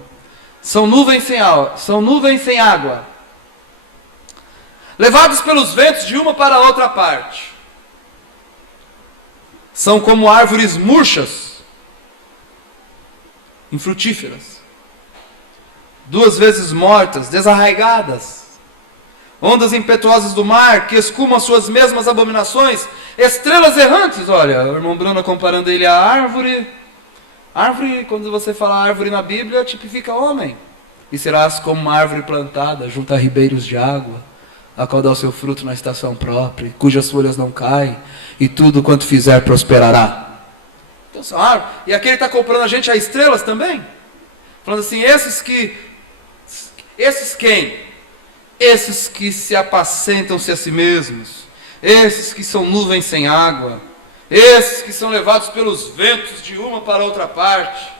São nuvens sem água, levados pelos ventos de uma para outra parte. São como árvores murchas, infrutíferas, 2 vezes mortas, desarraigadas. Ondas impetuosas do mar, que escumam as suas mesmas abominações. Estrelas errantes, olha, o irmão Bruno comparando ele à árvore. Árvore, quando você fala árvore na Bíblia, tipifica homem. E serás como uma árvore plantada junto a ribeiros de água, a qual dá o seu fruto na estação própria, cujas folhas não caem, e tudo quanto fizer prosperará. Então são árvores. E aqui ele está comparando a gente a estrelas também. Falando assim, esses quem? Esses que se apacentam-se a si mesmos, esses que são nuvens sem água, esses que são levados pelos ventos de uma para outra parte.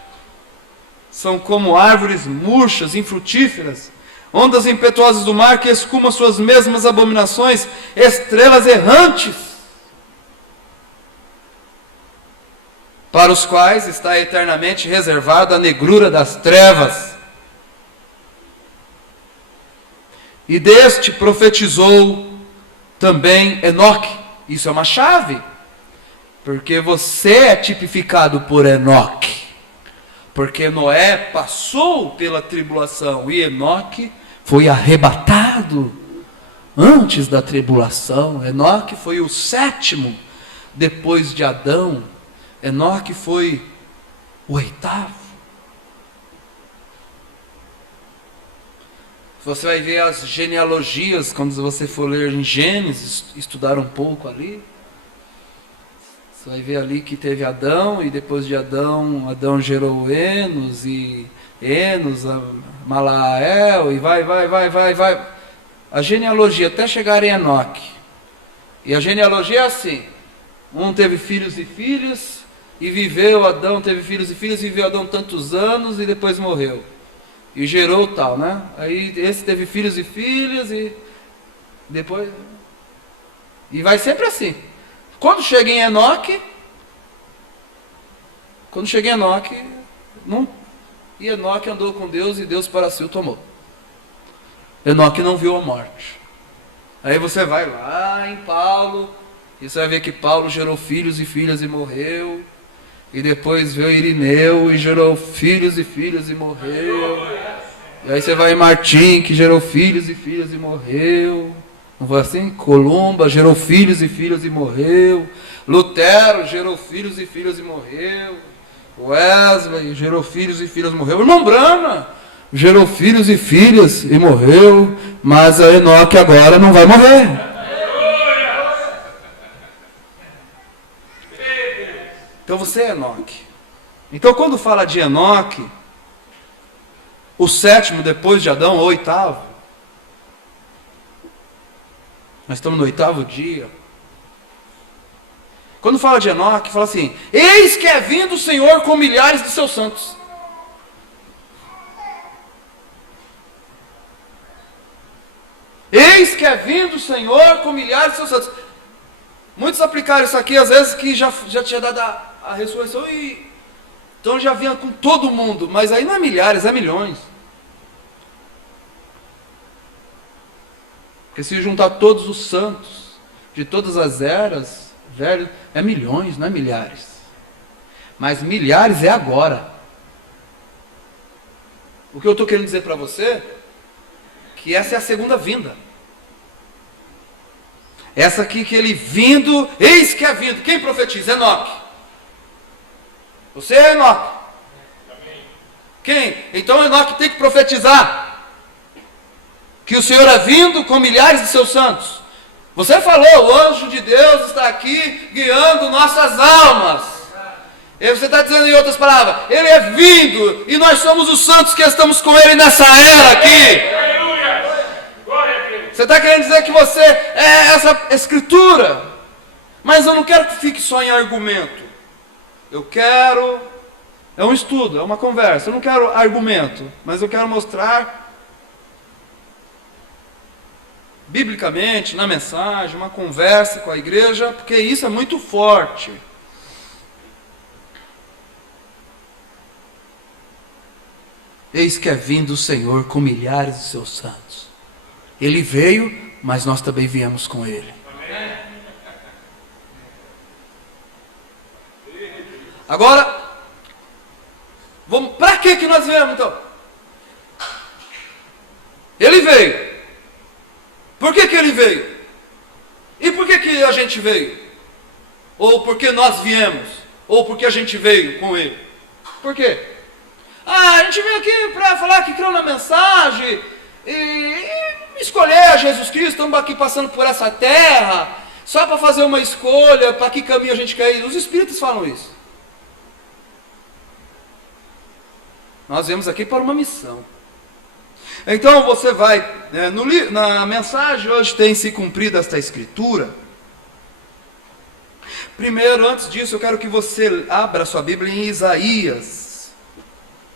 São como árvores murchas, infrutíferas, ondas impetuosas do mar que escumam suas mesmas abominações, estrelas errantes, para os quais está eternamente reservada a negrura das trevas. E deste profetizou também Enoque. Isso é uma chave, porque você é tipificado por Enoque. Porque Noé passou pela tribulação e Enoque foi arrebatado antes da tribulação. Enoque foi o 7º depois de Adão. Enoque foi o 8º. Você vai ver as genealogias, quando você for ler em Gênesis, estudar um pouco ali. Você vai ver ali que teve Adão, e depois de Adão, Adão gerou Enos, e Enos, Malael, e vai. A genealogia até chegar em Enoque. E a genealogia é assim: um teve filhos e filhas, e viveu, Adão teve filhos e filhas, e viveu Adão tantos anos, e depois morreu. E gerou tal, né? Aí esse teve filhos e filhas, e depois... E vai sempre assim. Quando chega em Enoque, e Enoque andou com Deus, e Deus para si o tomou. Enoque não viu a morte. Aí você vai lá em Paulo, e você vai ver que Paulo gerou filhos e filhas e morreu. E depois veio Irineu e gerou filhos e filhas e morreu. E aí você vai em Martim, que gerou filhos e filhas e morreu. Não foi assim? Columba gerou filhos e filhas e morreu. Lutero gerou filhos e filhas e morreu. Wesley gerou filhos e filhas e morreu. Irmão Brana gerou filhos e filhas e morreu. Mas a Enoque agora não vai morrer. Então você é Enoque. Então quando fala de Enoque, o 7º depois de Adão, o 8º, nós estamos no 8º dia. Quando fala de Enoque, fala assim: eis que é vindo o Senhor com milhares de seus santos. Eis que é vindo o Senhor com milhares de seus santos. Muitos aplicaram isso aqui, às vezes, que já tinha dado a ressurreição, e então já vinha com todo mundo. Mas aí não é milhares, é milhões. Porque se juntar todos os santos de todas as eras, velho, é milhões, não é milhares. Mas milhares é agora. O que eu estou querendo dizer para você, que essa é a segunda vinda. Essa aqui que ele vindo, eis que é vindo. Quem profetiza? Enoque. Você é Enoque. Quem? Então Enoque tem que profetizar que o Senhor é vindo com milhares de seus santos. Você falou, o anjo de Deus está aqui guiando nossas almas. E você está dizendo em outras palavras, ele é vindo e nós somos os santos que estamos com ele nessa era aqui. Você está querendo dizer que você é essa escritura. Mas eu não quero que fique só em argumento. Eu quero... É um estudo, é uma conversa. Eu não quero argumento, mas eu quero mostrar biblicamente, na mensagem, uma conversa com a igreja, porque isso é muito forte. Eis que é vindo o Senhor com milhares de seus santos. Ele veio, mas nós também viemos com ele. Agora, para que nós viemos então? Ele veio. Por que ele veio? E por que a gente veio? Ou porque nós viemos? Ou porque a gente veio com ele? Por quê? A gente veio aqui para falar que creu na mensagem e escolher Jesus Cristo. Estamos aqui passando por essa terra só para fazer uma escolha, para que caminho a gente quer ir. Os Espíritos falam isso. Nós viemos aqui para uma missão. Então você vai, na mensagem hoje tem se cumprido esta escritura. Primeiro, antes disso, eu quero que você abra sua Bíblia em Isaías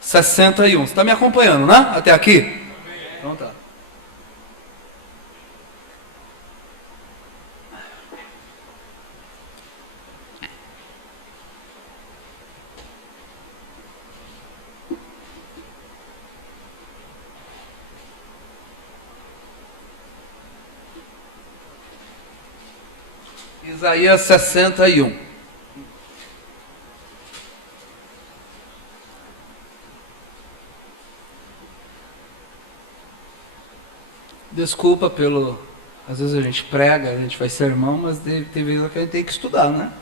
61. Você está me acompanhando, né? Até aqui? Então tá. Isaías 61. Desculpa pelo... Às vezes a gente prega, a gente faz sermão, mas tem vezes que a gente tem que estudar, né?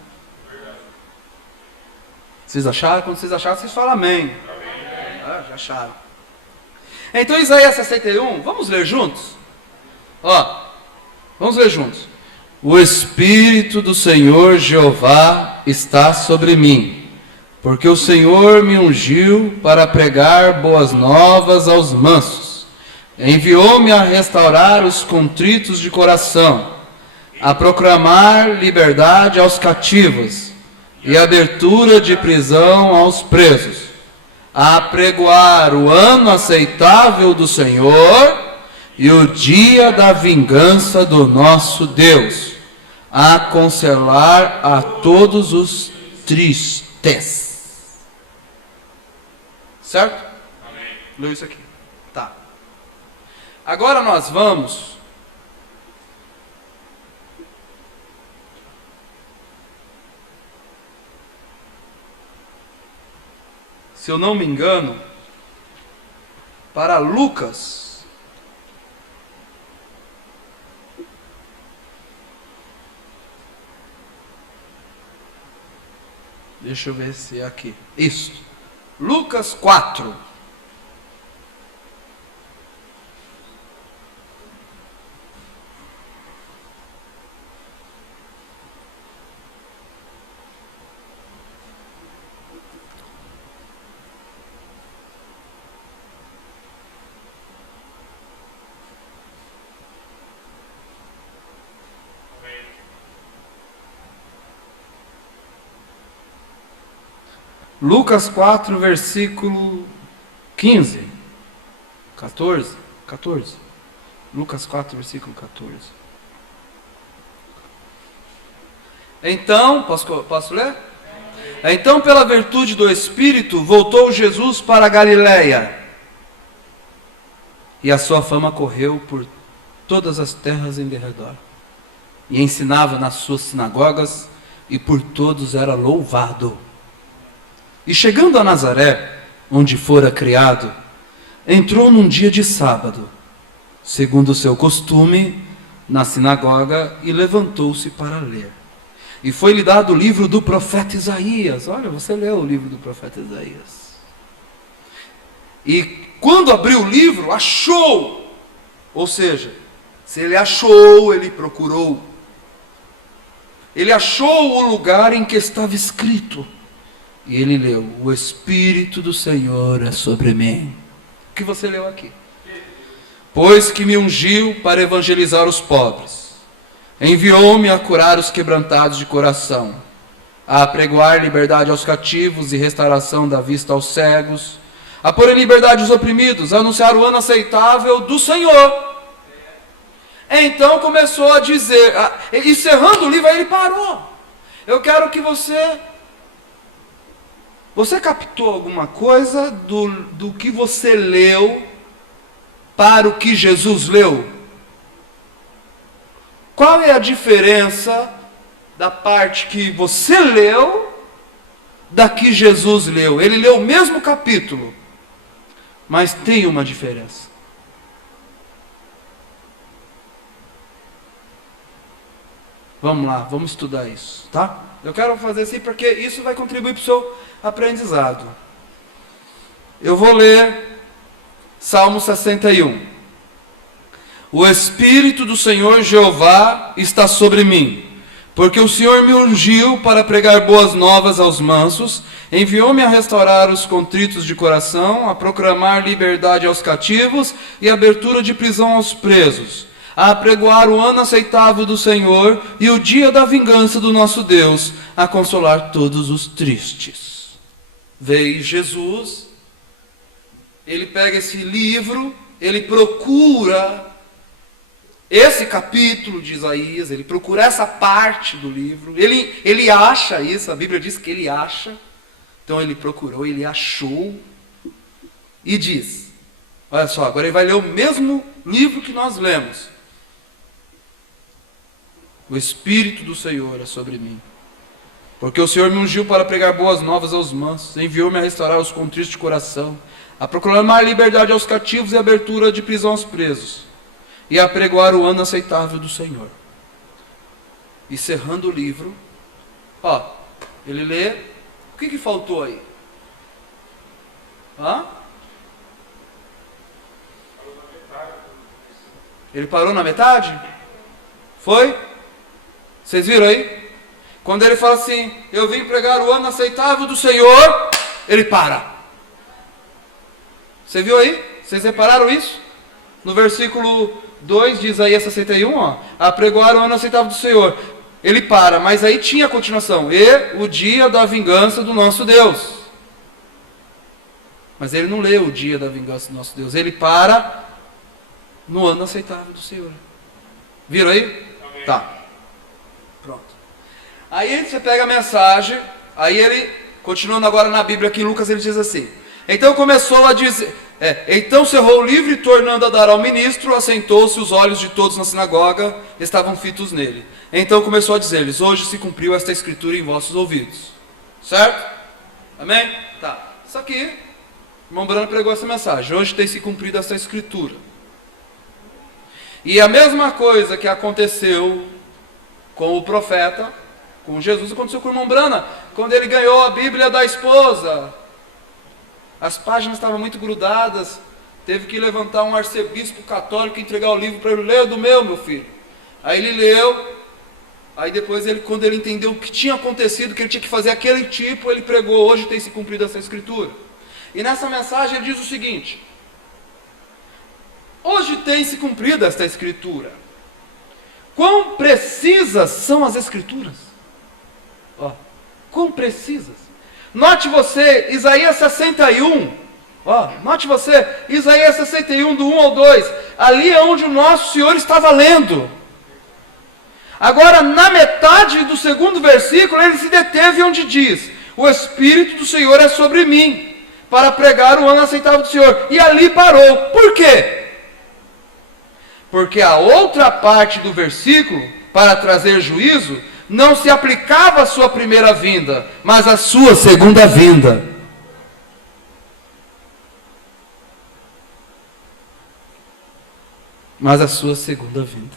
Vocês acharam? Quando vocês acharam, vocês falam amém. Ah, já acharam. Então Isaías 61, vamos ler juntos? Ó, vamos ler juntos. O Espírito do Senhor Jeová está sobre mim, porque o Senhor me ungiu para pregar boas novas aos mansos. Enviou-me a restaurar os contritos de coração, a proclamar liberdade aos cativos e abertura de prisão aos presos, a apregoar o ano aceitável do Senhor e o dia da vingança do nosso Deus, a consolar a todos os tristes. Certo? Amém. Leu isso aqui. Tá. Agora nós vamos se eu não me engano, para Lucas. Deixa eu ver se é aqui. Isso. Lucas 4. Lucas 4, versículo 15. 14. Lucas 4, versículo 14. Então, posso ler? Então, pela virtude do Espírito, voltou Jesus para a Galiléia, e a sua fama correu por todas as terras em derredor, e ensinava nas suas sinagogas, e por todos era louvado. E chegando a Nazaré, onde fora criado, entrou num dia de sábado, segundo o seu costume, na sinagoga, e levantou-se para ler. E foi-lhe dado o livro do profeta Isaías. Olha, você leu o livro do profeta Isaías. E quando abriu o livro, achou. Ou seja, se ele achou, ele procurou. Ele achou o lugar em que estava escrito. E ele leu: o Espírito do Senhor é sobre mim. O que você leu aqui? Pois que me ungiu para evangelizar os pobres, enviou-me a curar os quebrantados de coração, a apregoar liberdade aos cativos e restauração da vista aos cegos, a pôr em liberdade os oprimidos, a anunciar o ano aceitável do Senhor. Então começou a dizer, encerrando o livro, aí ele parou. Eu quero que Você captou alguma coisa do que você leu para o que Jesus leu? Qual é a diferença da parte que você leu da que Jesus leu? Ele leu o mesmo capítulo, mas tem uma diferença. Vamos lá, vamos estudar isso, tá? Eu quero fazer assim porque isso vai contribuir para o seu aprendizado. Eu vou ler Salmo 61. O Espírito do Senhor Jeová está sobre mim, porque o Senhor me ungiu para pregar boas novas aos mansos, enviou-me a restaurar os contritos de coração, a proclamar liberdade aos cativos e abertura de prisão aos presos, a apregoar o ano aceitável do Senhor e o dia da vingança do nosso Deus, a consolar todos os tristes. Veio Jesus ele pega esse livro, ele procura esse capítulo de Isaías, ele procura essa parte do livro, ele acha isso, a Bíblia diz que ele acha, então ele procurou, ele achou, e diz, olha só, agora ele vai ler o mesmo livro que nós lemos. O Espírito do Senhor é sobre mim, porque o Senhor me ungiu para pregar boas novas aos mansos, enviou-me a restaurar os contritos de coração, a proclamar liberdade aos cativos e abertura de prisão aos presos, e a pregoar o ano aceitável do Senhor. E cerrando o livro, ele lê, o que faltou aí? Ele parou na metade? Foi? Vocês viram aí? Quando ele fala assim, eu vim pregar o ano aceitável do Senhor, ele para. Você viu aí? Vocês repararam isso? No versículo 2 de Isaías 61, a pregoar o ano aceitável do Senhor. Ele para, mas aí tinha a continuação. E o dia da vingança do nosso Deus. Mas ele não lê o dia da vingança do nosso Deus. Ele para no ano aceitável do Senhor. Viram aí? Amém. Tá. Pronto. Aí você pega a mensagem, aí ele, continuando agora na Bíblia aqui em Lucas, ele diz assim, então começou a dizer, então cerrou o livro e tornando a dar ao ministro, assentou-se, os olhos de todos na sinagoga estavam fitos nele. Então começou a dizer-lhes, hoje se cumpriu esta escritura em vossos ouvidos. Certo? Amém? Tá. Isso aqui, o irmão Brano pregou essa mensagem, hoje tem se cumprido esta escritura. E a mesma coisa que aconteceu com o profeta, com Jesus, aconteceu com o irmão Brana, quando ele ganhou a Bíblia da esposa. As páginas estavam muito grudadas, teve que levantar um arcebispo católico e entregar o livro para ele, ler do meu filho. Aí ele leu, aí depois, quando ele entendeu o que tinha acontecido, que ele tinha que fazer aquele tipo, ele pregou, hoje tem se cumprido essa escritura. E nessa mensagem ele diz o seguinte, hoje tem se cumprido esta escritura. Quão precisas são as escrituras? Quão precisas? Note você, Isaías 61, note você, Isaías 61 do 1 ao 2, ali é onde o nosso Senhor estava lendo. Agora, na metade do segundo versículo, ele se deteve onde diz, o Espírito do Senhor é sobre mim, para pregar o ano aceitável do Senhor, e ali parou. Por quê? Porque a outra parte do versículo, para trazer juízo, não se aplicava à sua primeira vinda, mas à sua segunda vinda. Mas a sua segunda vinda.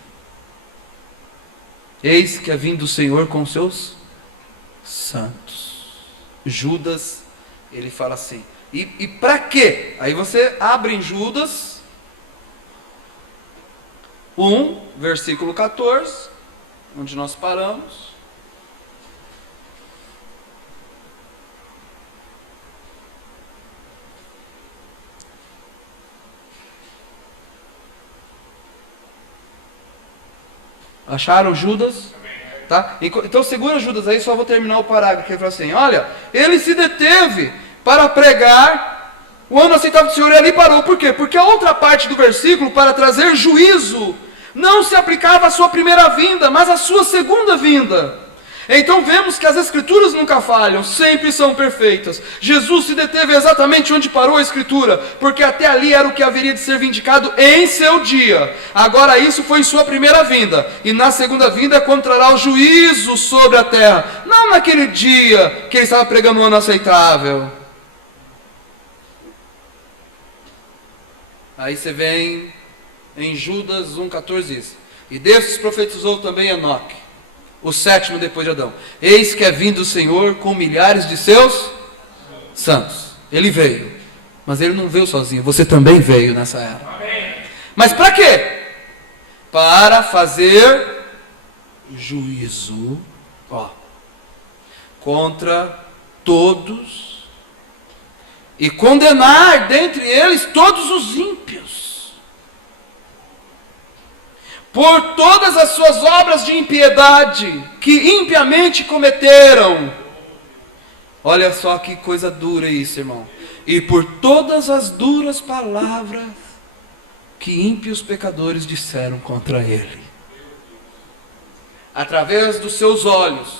Eis que a vinda do Senhor com seus santos. Judas, ele fala assim, e para quê? Aí você abre em Judas 1, versículo 14, onde nós paramos. Acharam Judas? Tá? Então segura Judas aí, só vou terminar o parágrafo. Ele fala assim, olha, ele se deteve para pregar o ano aceitável do Senhor, e ali parou. Por quê? Porque a outra parte do versículo, para trazer juízo, não se aplicava à sua primeira vinda, mas à sua segunda vinda. Então vemos que as escrituras nunca falham, sempre são perfeitas. Jesus se deteve exatamente onde parou a escritura, porque até ali era o que haveria de ser vindicado em seu dia. Agora isso foi em sua primeira vinda, e na segunda vinda quando trará o juízo sobre a terra, não naquele dia que ele estava pregando o ano aceitável. Aí você vem em Judas 1,14 diz, e desses profetizou também Enoque, o sétimo depois de Adão. Eis que é vindo o Senhor com milhares de seus santos. Ele veio, mas ele não veio sozinho, você também veio nessa era. Amém. Mas para quê? Para fazer juízo contra todos e condenar dentre eles todos os ímpios, por todas as suas obras de impiedade que impiamente cometeram. Olha só que coisa dura isso, irmão. e por todas as duras palavras que ímpios pecadores disseram contra ele. Através dos seus olhos,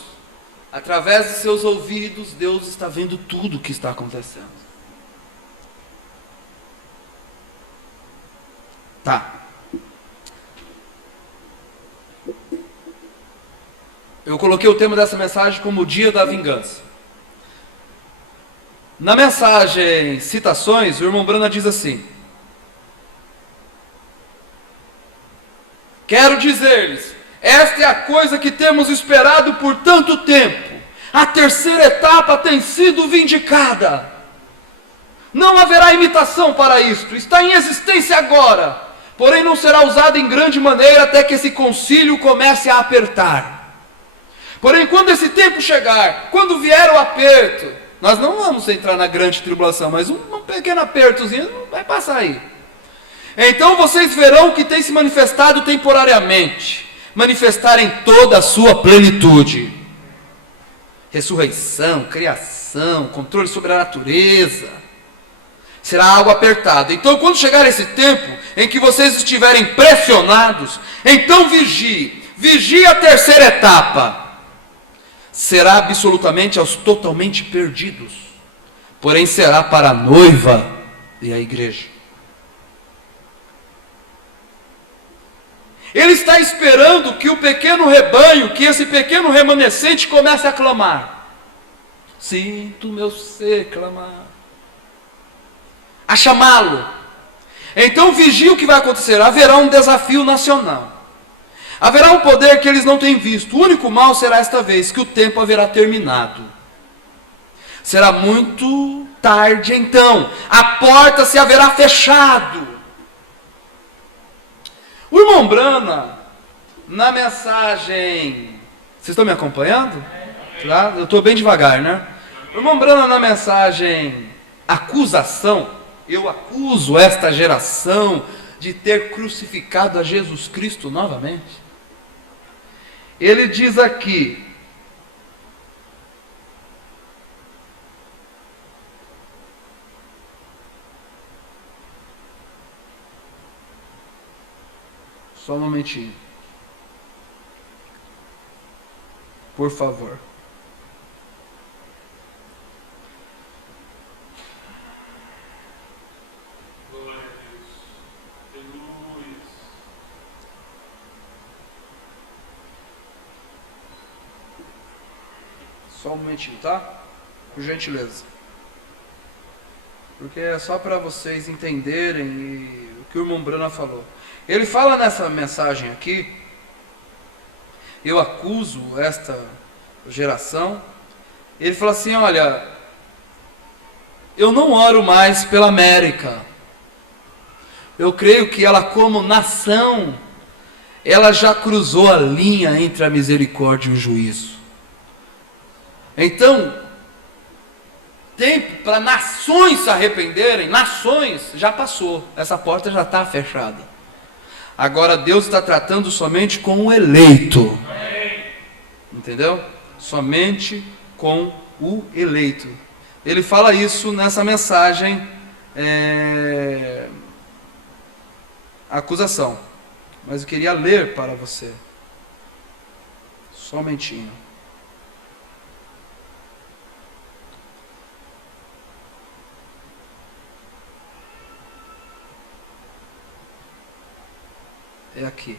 através dos seus ouvidos, Deus está vendo tudo o que está acontecendo. Tá. Eu coloquei o tema dessa mensagem como o dia da vingança. Na mensagem Citações, o irmão Brana diz assim: quero dizer-lhes, esta é a coisa que temos esperado por tanto tempo. A terceira etapa tem sido vindicada. Não haverá imitação para isto, está em existência agora, porém não será usada em grande maneira até que esse concílio comece a apertar. Porém, quando esse tempo chegar, quando vier o aperto, nós não vamos entrar na grande tribulação, mas um pequeno apertozinho vai passar aí. Então vocês verão que tem se manifestado temporariamente, manifestar em toda a sua plenitude. Ressurreição, criação, controle sobre a natureza. Será algo apertado. Então, quando chegar esse tempo em que vocês estiverem pressionados, então vigie a terceira etapa. Será absolutamente aos totalmente perdidos, porém será para a noiva e a igreja. Ele está esperando que o pequeno rebanho, que esse pequeno remanescente comece a clamar. Sinto meu ser clamar. A chamá-lo. Então vigie o que vai acontecer. Haverá um desafio nacional. Haverá um poder que eles não têm visto. O único mal será esta vez, que o tempo haverá terminado. Será muito tarde então. A porta se haverá fechado. O irmão Brana, na mensagem... Vocês estão me acompanhando? Tá? Eu estou bem devagar, né? O irmão Brana, na mensagem Acusação, eu acuso esta geração de ter crucificado a Jesus Cristo novamente. Ele diz aqui: só um momentinho, por favor. Só um momentinho, tá? Por gentileza. Porque é só para vocês entenderem o que o irmão Brana falou. Ele fala nessa mensagem aqui: eu acuso esta geração. Ele fala assim: olha, eu não oro mais pela América. Eu creio que ela, como nação, ela já cruzou a linha entre a misericórdia e o juízo. Então, tempo para nações se arrependerem, nações, já passou. Essa porta já está fechada. Agora Deus está tratando somente com o eleito. Entendeu? Somente com o eleito. Ele fala isso nessa mensagem, acusação. Mas eu queria ler para você. Só um momentinho. É aqui.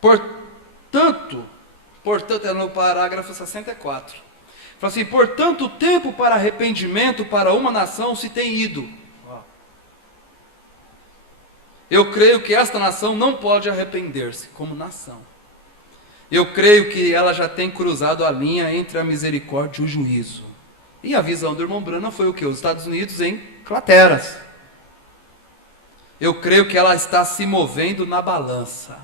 Portanto, é no parágrafo 64. Fala assim: portanto, o tempo para arrependimento para uma nação se tem ido. Eu creio que esta nação não pode arrepender-se como nação. Eu creio que ela já tem cruzado a linha entre a misericórdia e o juízo. E a visão do irmão Brana foi o quê? Os Estados Unidos em crateras. Eu creio que ela está se movendo na balança.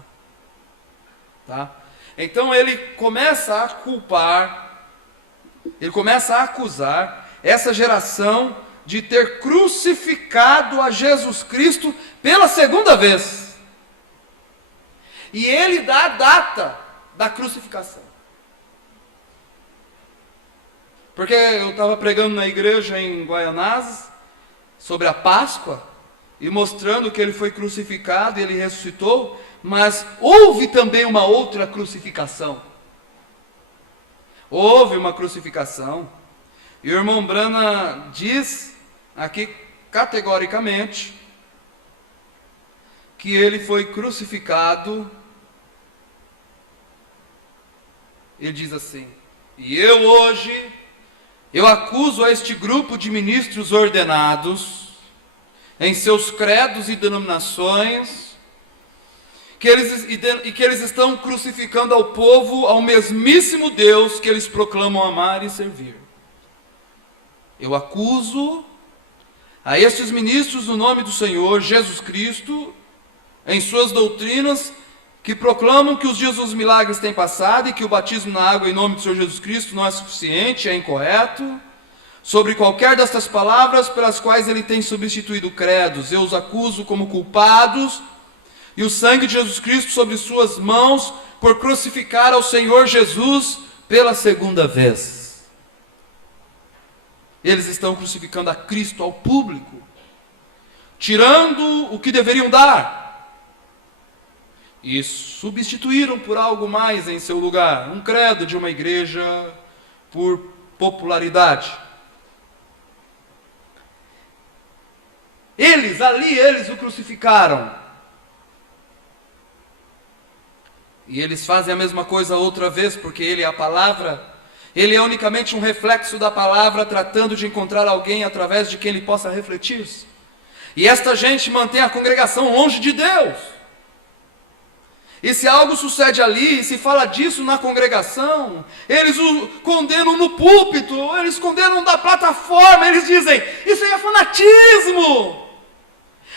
Tá? Então ele começa a culpar, ele começa a acusar essa geração de ter crucificado a Jesus Cristo pela segunda vez. E ele dá a data da crucificação. Porque eu estava pregando na igreja em Guaianazes sobre a Páscoa e mostrando que ele foi crucificado e ele ressuscitou, mas houve também uma outra crucificação. Houve uma crucificação. E o irmão Brana diz aqui categoricamente que ele foi crucificado. Ele diz assim: e eu acuso a este grupo de ministros ordenados, em seus credos e denominações, que eles estão crucificando ao povo, ao mesmíssimo Deus que eles proclamam amar e servir. Eu acuso a estes ministros no nome do Senhor Jesus Cristo, em suas doutrinas, que proclamam que os dias dos milagres têm passado e que o batismo na água em nome do Senhor Jesus Cristo não é suficiente, é incorreto, sobre qualquer destas palavras pelas quais ele tem substituído credos. Eu os acuso como culpados, e o sangue de Jesus Cristo sobre suas mãos, por crucificar ao Senhor Jesus pela segunda vez. Eles estão crucificando a Cristo ao público, tirando o que deveriam dar, e substituíram por algo mais em seu lugar, um credo de uma igreja por popularidade. Eles o crucificaram. E eles fazem a mesma coisa outra vez, porque ele é a palavra, ele é unicamente um reflexo da palavra, tratando de encontrar alguém através de quem ele possa refletir-se. E esta gente mantém a congregação longe de Deus. E se algo sucede ali, e se fala disso na congregação, eles o condenam no púlpito, eles condenam da plataforma, eles dizem: isso aí é fanatismo,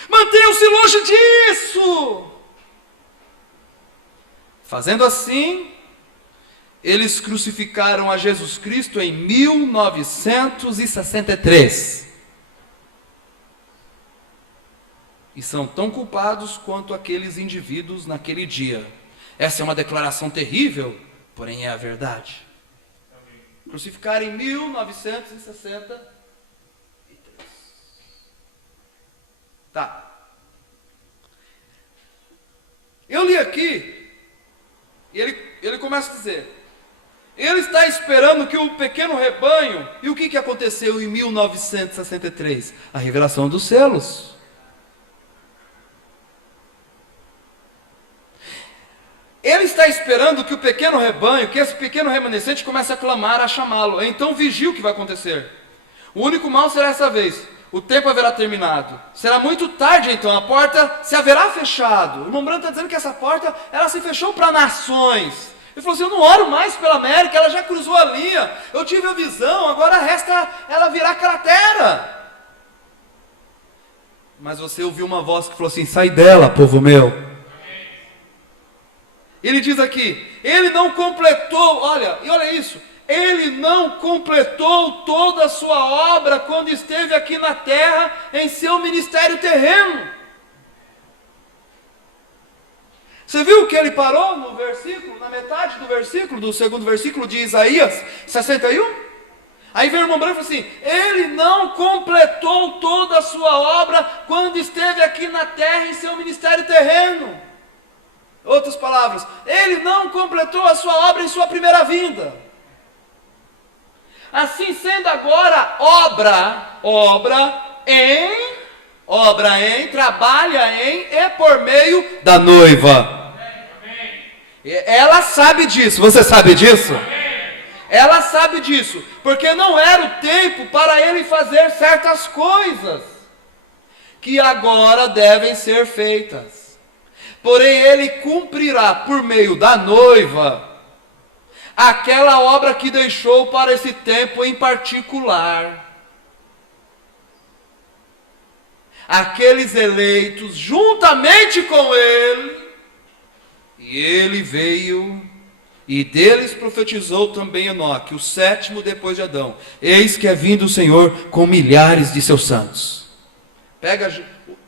mantenham-se longe disso. Fazendo assim, eles crucificaram a Jesus Cristo em 1963. E são tão culpados quanto aqueles indivíduos naquele dia. Essa é uma declaração terrível, porém é a verdade. Crucificaram em 1963. Tá. Eu li aqui, e ele começa a dizer: ele está esperando que o pequeno rebanho... E o que aconteceu em 1963? A revelação dos selos. Ele está esperando que o pequeno rebanho, que esse pequeno remanescente comece a clamar, a chamá-lo. Então vigie o que vai acontecer. O único mal será essa vez. O tempo haverá terminado. Será muito tarde então, a porta se haverá fechado. O irmão Branco está dizendo que essa porta, ela se fechou para nações. Ele falou assim: eu não oro mais pela América, ela já cruzou a linha. Eu tive a visão, agora resta ela virar cratera. Mas você ouviu uma voz que falou assim: sai dela, povo meu. Ele diz aqui: ele não completou, olha isso, ele não completou toda a sua obra quando esteve aqui na terra em seu ministério terreno. Você viu que ele parou no versículo, na metade do versículo, do segundo versículo de Isaías 61? Aí vem o irmão Branco e fala assim: ele não completou toda a sua obra quando esteve aqui na terra em seu ministério terreno. Outras palavras, ele não completou a sua obra em sua primeira vinda. Assim sendo agora, trabalha em e por meio da noiva. Ela sabe disso, você sabe disso? Ela sabe disso, porque não era o tempo para ele fazer certas coisas que agora devem ser feitas. Porém, ele cumprirá por meio da noiva aquela obra que deixou para esse tempo em particular. Aqueles eleitos juntamente com ele, e ele veio E deles profetizou também Enoque, o sétimo depois de Adão. Eis que é vindo o Senhor com milhares de seus santos. Pega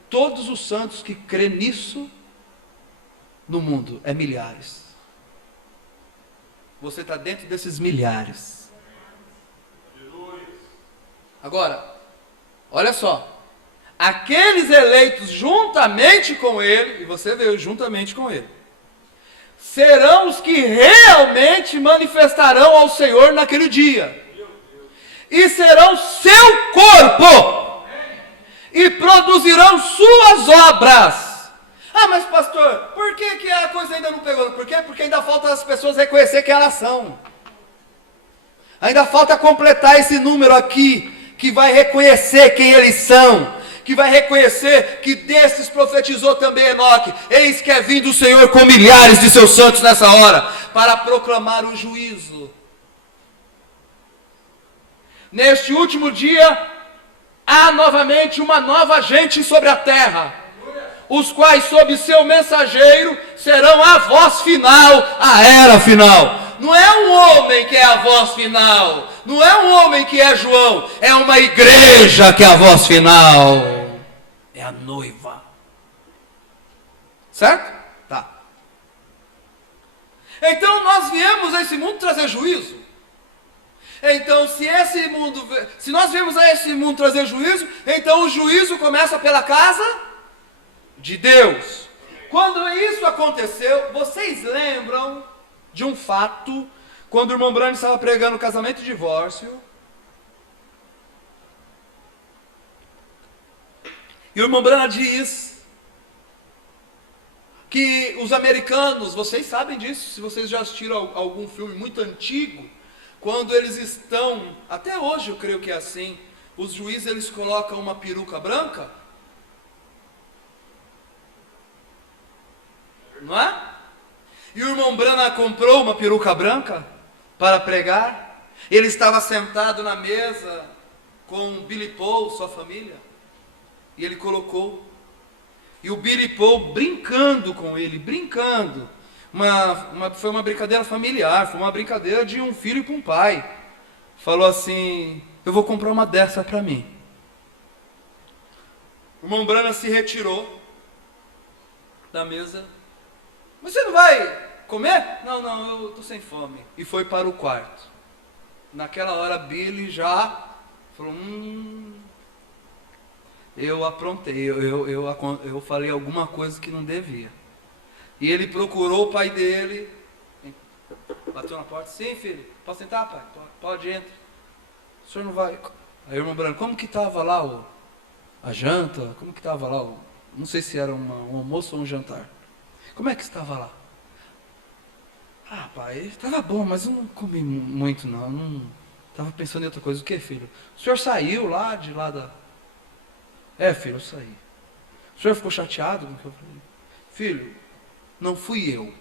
todos os santos que crê nisso no mundo, é milhares. Você está dentro desses milhares. Agora, olha só. Aqueles eleitos juntamente com ele, e você veio juntamente com ele, serão os que realmente manifestarão ao Senhor naquele dia. E serão seu corpo. E produzirão suas obras. Ah, mas pastor, por que a coisa ainda não pegou? Por quê? Porque ainda falta as pessoas reconhecer quem elas são. Ainda falta completar esse número aqui, que vai reconhecer quem eles são. Que vai reconhecer que desses profetizou também Enoque. Eis que é vindo o Senhor com milhares de seus santos nessa hora, para proclamar o juízo. Neste último dia, há novamente uma nova gente sobre a terra, os quais sob seu mensageiro serão a voz final, a era final. Não é um homem que é a voz final, não é um homem que é João, é uma igreja que é a voz final. É a noiva. Certo? Tá. Então nós viemos a esse mundo trazer juízo. Então se nós viemos a esse mundo trazer juízo, então o juízo começa pela casa de Deus. Quando isso aconteceu, vocês lembram de um fato, quando o irmão Brando estava pregando casamento e divórcio, e o irmão Brana diz que os americanos, vocês sabem disso, se vocês já assistiram algum filme muito antigo, quando eles estão, até hoje eu creio que é assim, os juízes eles colocam uma peruca branca, não é? E o irmão Brana comprou uma peruca branca para pregar, ele estava sentado na mesa com Billy Paul, sua família, e ele colocou, e o Billy Paul brincando com ele, brincando, foi uma brincadeira familiar, foi uma brincadeira de um filho com um pai, falou assim, eu vou comprar uma dessa para mim. O irmão Brana se retirou da mesa, mas você não vai comer? Não, eu estou sem fome, e foi para o quarto. Naquela hora Billy já falou, eu aprontei, eu falei alguma coisa que não devia. E ele procurou o pai dele, bateu na porta, sim filho, posso sentar pai? Pode, entra. O senhor não vai? Aí o irmão Branco, como que estava lá a janta? Como que estava lá não sei se era um almoço ou um jantar. Como é que estava lá? Ah pai, estava bom, mas eu não comi muito não estava pensando em outra coisa. O que filho? O senhor saiu lá da... É filho, eu saí. O senhor ficou chateado com o que eu falei? Filho, não fui eu.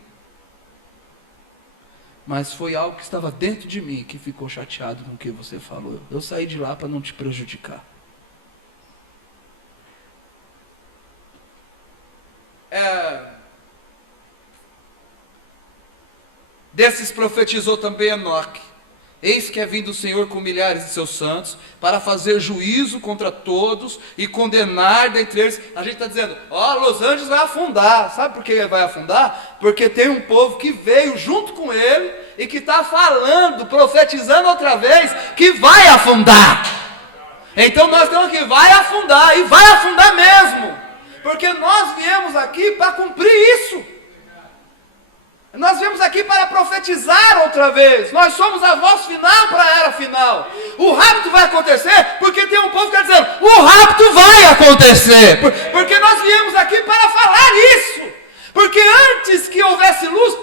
Mas foi algo que estava dentro de mim que ficou chateado com o que você falou. Eu saí de lá para não te prejudicar. Desses profetizou também Enoque. Eis que é vindo o Senhor com milhares de seus santos, para fazer juízo contra todos e condenar dentre eles. A gente está dizendo, Los Angeles vai afundar. Sabe por que vai afundar? Porque tem um povo que veio junto com ele e que está falando, profetizando outra vez, que vai afundar. Então nós temos que vai afundar, e vai afundar mesmo. Porque nós viemos aqui para cumprir isso. Nós viemos aqui para profetizar outra vez. Nós somos a voz final para a era final. O rapto vai acontecer porque tem um povo que está dizendo, o rapto vai acontecer. Porque nós viemos aqui para falar isso. Porque antes que houvesse luz,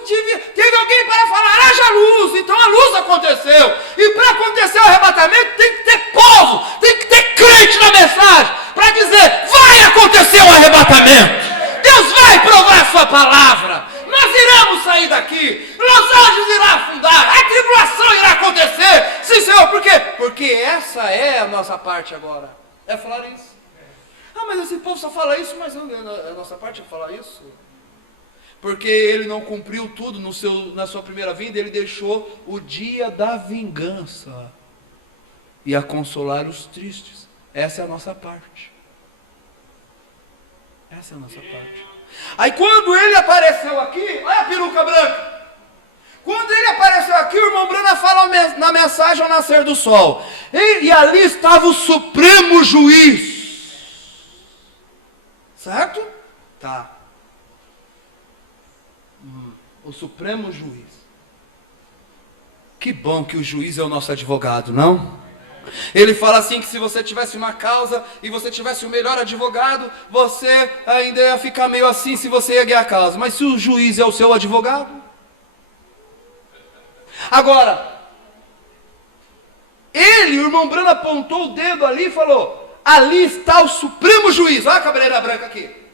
teve alguém para falar, haja luz. Então a luz aconteceu. E para acontecer o arrebatamento tem que ter povo, tem que ter crente na mensagem para dizer, vai acontecer o arrebatamento. Deus vai provar a sua palavra. Nós iremos sair daqui, Los Angeles irá afundar, a tribulação irá acontecer. Sim, Senhor, por quê? Porque essa é a nossa parte agora, é falar isso. Ah, mas esse povo só fala isso, mas a nossa parte é falar isso. porque ele não cumpriu tudo na sua primeira vinda, ele deixou o dia da vingança e a consolar os tristes. Essa é a nossa parte. Essa é a nossa parte. Aí quando ele apareceu aqui, olha a peruca branca. Quando ele apareceu aqui, o irmão Brana fala na mensagem ao nascer do sol. E ali estava o Supremo Juiz. Certo? Tá. O Supremo Juiz. Que bom que o juiz é o nosso advogado, não? Ele fala assim que se você tivesse uma causa e você tivesse o melhor advogado, você ainda ia ficar meio assim se você ia ganhar a causa. Mas se o juiz é o seu advogado... Agora, o irmão Brana apontou o dedo ali e falou, ali está o Supremo Juiz. Olha a cabeleira branca aqui.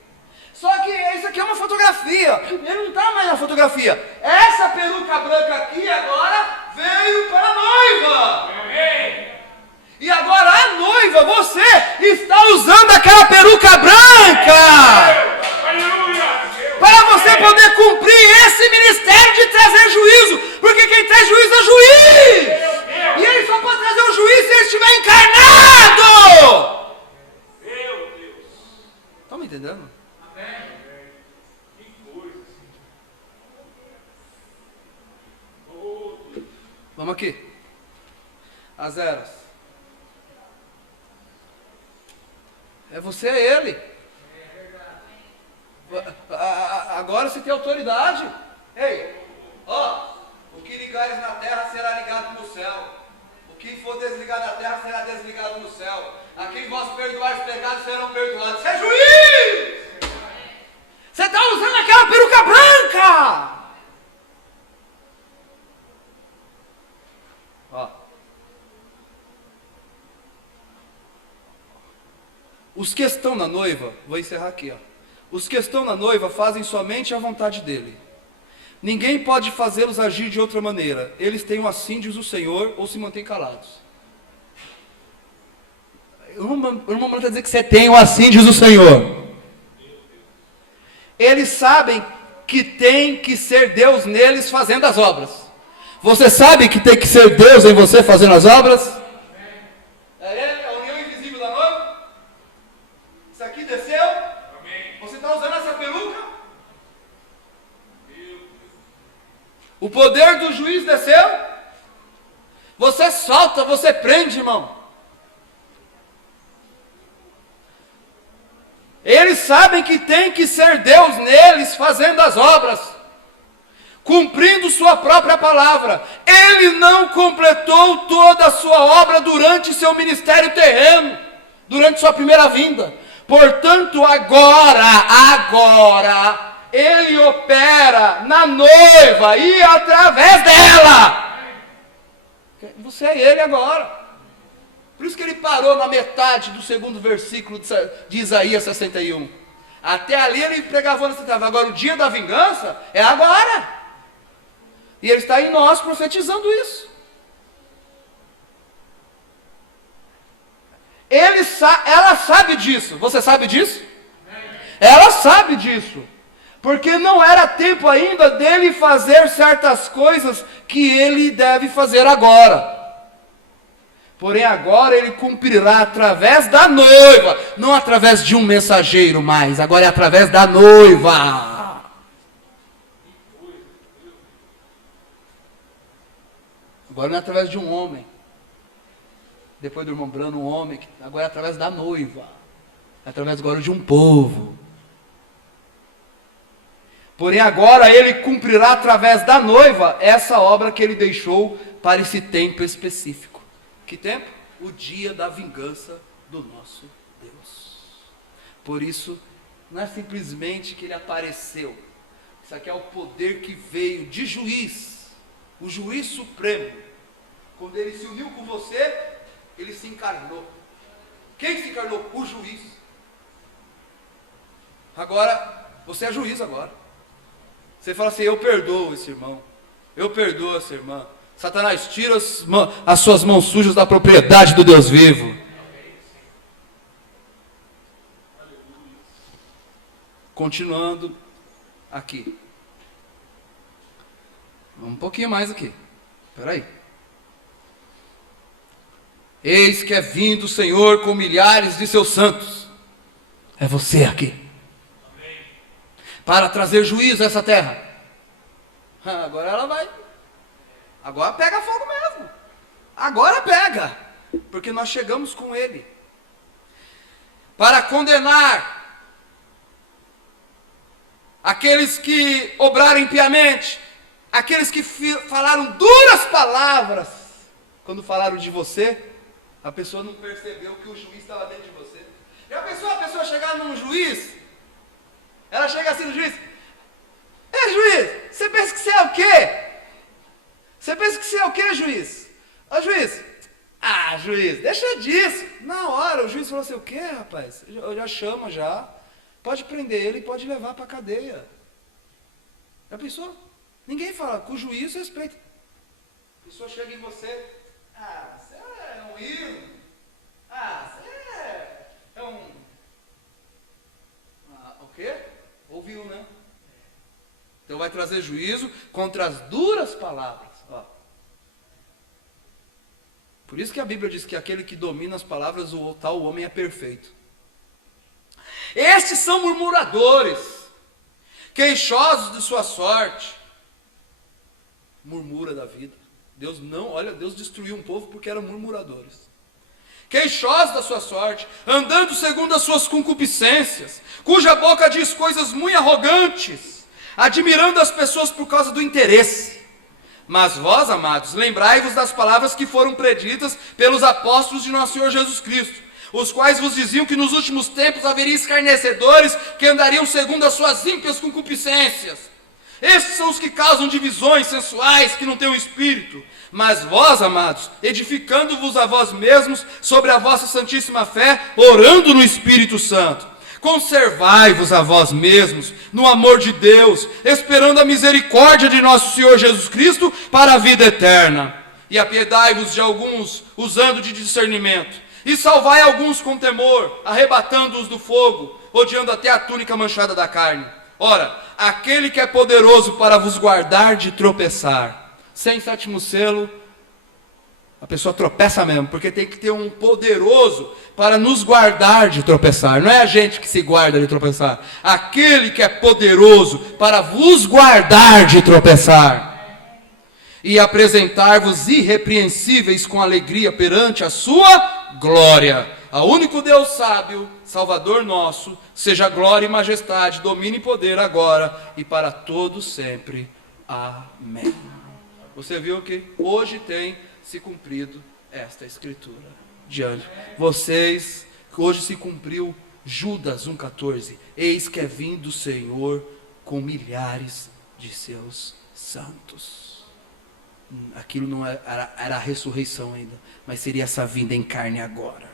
Só que isso aqui é uma fotografia. Ele não está mais na fotografia. Essa peruca branca aqui agora veio para a noiva. E agora a noiva, você está usando aquela peruca branca para você poder cumprir esse ministério de trazer juízo, porque quem traz juízo é juiz, e ele só pode trazer o juízo se ele estiver encarnado. Estão me entendendo? Vamos aqui, as eras. Você é ele. Agora você tem autoridade. Ei, o que ligares na terra será ligado no céu. O que for desligado na terra será desligado no céu. A quem vós perdoares pecados serão perdoados. Você é juiz! Você está usando aquela peruca branca. Os que estão na noiva, vou encerrar aqui, os que estão na noiva fazem somente a vontade dele. Ninguém pode fazê-los agir de outra maneira. Eles têm o assim diz o Senhor, ou se mantêm calados. Eu não mando dizer que você tem o assim diz o Senhor. Eles sabem que tem que ser Deus neles fazendo as obras. Você sabe que tem que ser Deus em você fazendo as obras? É a união invisível da noiva? Isso aqui desceu? Você está usando essa peruca? O poder do juiz desceu? Você solta, você prende, irmão. Eles sabem que tem que ser Deus neles fazendo as obras, cumprindo sua própria palavra. Ele não completou toda a sua obra durante seu ministério terreno, durante sua primeira vinda. Portanto, agora, ele opera na noiva e através dela. Você é ele agora. Por isso que ele parou na metade do segundo versículo de Isaías 61. Até ali ele pregava onde você estava. Agora o dia da vingança é agora. E ele está em nós profetizando isso. Ela sabe disso. Você sabe disso? Ela sabe disso. Porque não era tempo ainda dele fazer certas coisas que ele deve fazer agora. Porém agora ele cumprirá através da noiva, não através de um mensageiro mais, agora é através da noiva. Agora não é através de um homem, depois do irmão Brano, um homem, agora é através da noiva, é através agora de um povo. Porém agora ele cumprirá através da noiva essa obra que ele deixou para esse tempo específico. Que tempo? O dia da vingança do nosso Deus. Por isso, não é simplesmente que ele apareceu. Isso aqui é o poder que veio de juiz. O juiz supremo. Quando ele se uniu com você, ele se encarnou. Quem se encarnou? O juiz. Agora, você é juiz agora. Você fala assim, eu perdoo esse irmão. Eu perdoo essa irmã. Satanás, tira as suas mãos sujas da propriedade do Deus vivo. Continuando aqui. Vamos um pouquinho mais aqui. Espera aí. Eis que é vindo o Senhor com milhares de seus santos. É você aqui. Para trazer juízo a essa terra. Agora ela vai. Agora pega fogo mesmo. Agora pega. Porque nós chegamos com Ele. Para condenar aqueles que obraram impiamente. Aqueles que falaram duras palavras. Quando falaram de você, a pessoa não percebeu que o juiz estava dentro de você. Já pensou a pessoa chegar num juiz? Ela chega assim no juiz. Juiz, você pensa que você é o quê? Você pensa que você é o quê, juiz? Ô juiz, juiz, deixa disso. Na hora o juiz falou assim, o quê, rapaz? Eu já chama já. Pode prender ele e pode levar para a cadeia. Já pensou? Ninguém fala, com o juiz respeita. A pessoa chega em você, você é um ídolo. Você é um... o quê? Ouviu, né? Então vai trazer juízo contra as duras palavras. Ó. Por isso que a Bíblia diz que aquele que domina as palavras, o tal homem é perfeito. Estes são murmuradores, queixosos de sua sorte. Murmura da vida. Deus destruiu um povo porque eram murmuradores. Queixosos da sua sorte, andando segundo as suas concupiscências, cuja boca diz coisas muito arrogantes, admirando as pessoas por causa do interesse. Mas vós, amados, lembrai-vos das palavras que foram preditas pelos apóstolos de nosso Senhor Jesus Cristo, os quais vos diziam que nos últimos tempos haveria escarnecedores que andariam segundo as suas ímpias concupiscências. Estes são os que causam divisões sensuais, que não têm o espírito. Mas vós, amados, edificando-vos a vós mesmos sobre a vossa santíssima fé, orando no Espírito Santo, conservai-vos a vós mesmos no amor de Deus, esperando a misericórdia de nosso Senhor Jesus Cristo para a vida eterna. E apiedai-vos de alguns, usando de discernimento, e salvai alguns com temor, arrebatando-os do fogo, odiando até a túnica manchada da carne. Ora, aquele que é poderoso para vos guardar de tropeçar. Sem sétimo selo, a pessoa tropeça mesmo, porque tem que ter um poderoso para nos guardar de tropeçar. Não é a gente que se guarda de tropeçar. Aquele que é poderoso para vos guardar de tropeçar. E apresentar-vos irrepreensíveis com alegria perante a sua glória. Ao único Deus sábio, Salvador nosso, seja glória e majestade, domínio e poder agora e para todos sempre. Amém. Você viu que hoje tem se cumprido esta escritura. Diante vocês, hoje se cumpriu Judas 1,14. Eis que é vindo o Senhor com milhares de seus santos. Aquilo não era a ressurreição ainda, mas seria essa vinda em carne agora.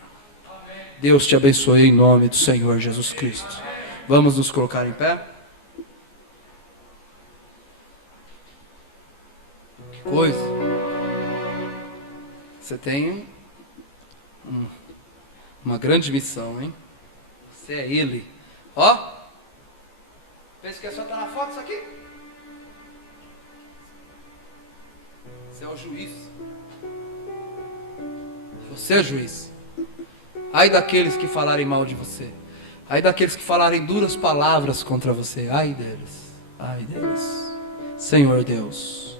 Deus te abençoe em nome do Senhor Jesus Cristo. Vamos nos colocar em pé? Que coisa. Você tem uma grande missão, hein? Você é Ele. Ó. Pensa que é só estar na foto isso aqui? Você é o juiz. Você é juiz. Ai daqueles que falarem mal de você. Ai daqueles que falarem duras palavras contra você. Ai deles. Ai deles. Senhor Deus,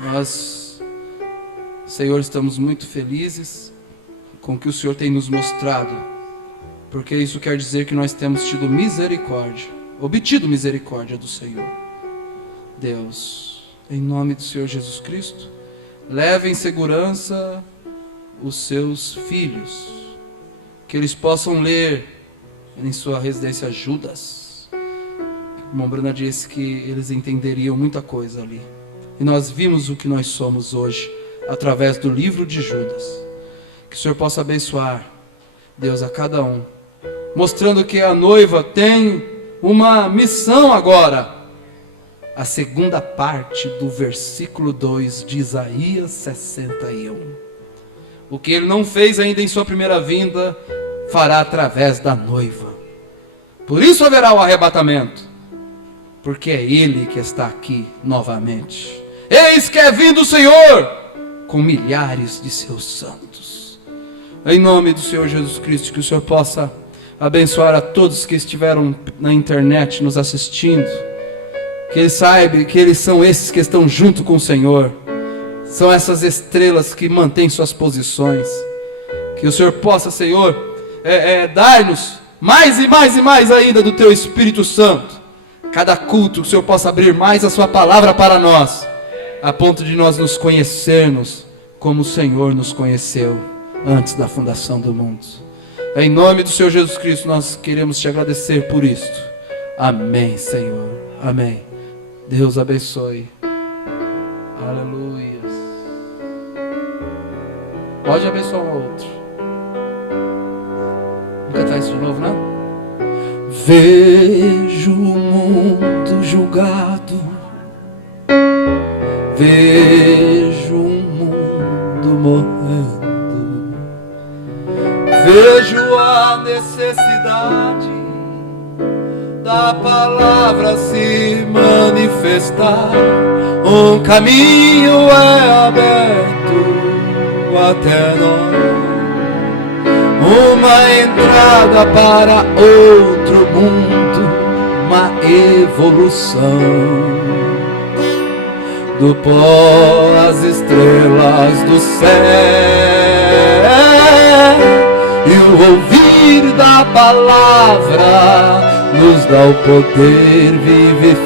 nós, Senhor, estamos muito felizes com o que o Senhor tem nos mostrado. Porque isso quer dizer que nós temos tido misericórdia. Obtido misericórdia do Senhor. Deus, em nome do Senhor Jesus Cristo, leve em segurança os seus filhos. Que eles possam ler em sua residência Judas. O irmão Bruna disse que eles entenderiam muita coisa ali. E nós vimos o que nós somos hoje, através do livro de Judas. Que o Senhor possa abençoar, Deus, a cada um. Mostrando que a noiva tem uma missão agora. A segunda parte do versículo 2 de Isaías 61. O que ele não fez ainda em sua primeira vinda, fará através da noiva. Por isso haverá o arrebatamento, porque é Ele que está aqui novamente. Eis que é vindo o Senhor com milhares de seus santos. Em nome do Senhor Jesus Cristo, que o Senhor possa abençoar a todos que estiveram na internet nos assistindo, que eles saibam que eles são esses que estão junto com o Senhor, são essas estrelas que mantêm suas posições. Que o Senhor possa, Senhor, dar-nos mais e mais e mais ainda do Teu Espírito Santo. Cada culto, o Senhor possa abrir mais a Sua palavra para nós, a ponto de nós nos conhecermos como o Senhor nos conheceu antes da fundação do mundo. Em nome do Senhor Jesus Cristo, nós queremos Te agradecer por isto. Amém, Senhor. Amém. Deus abençoe. Aleluia. Pode abençoar um outro. Vamos cantar isso de novo, né? Vejo o mundo julgado, vejo o mundo morrendo, vejo a necessidade da palavra se manifestar. Um caminho é aberto até nós, uma entrada para outro mundo, uma evolução. Do pó às estrelas do céu, e o ouvir da palavra nos dá o poder vivificador.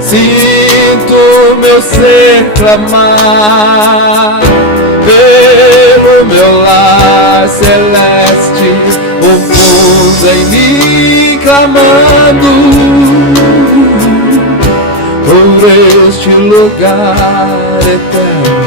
Sinto meu ser clamar pelo meu lar celeste, o mundo em mim clamando por este lugar eterno.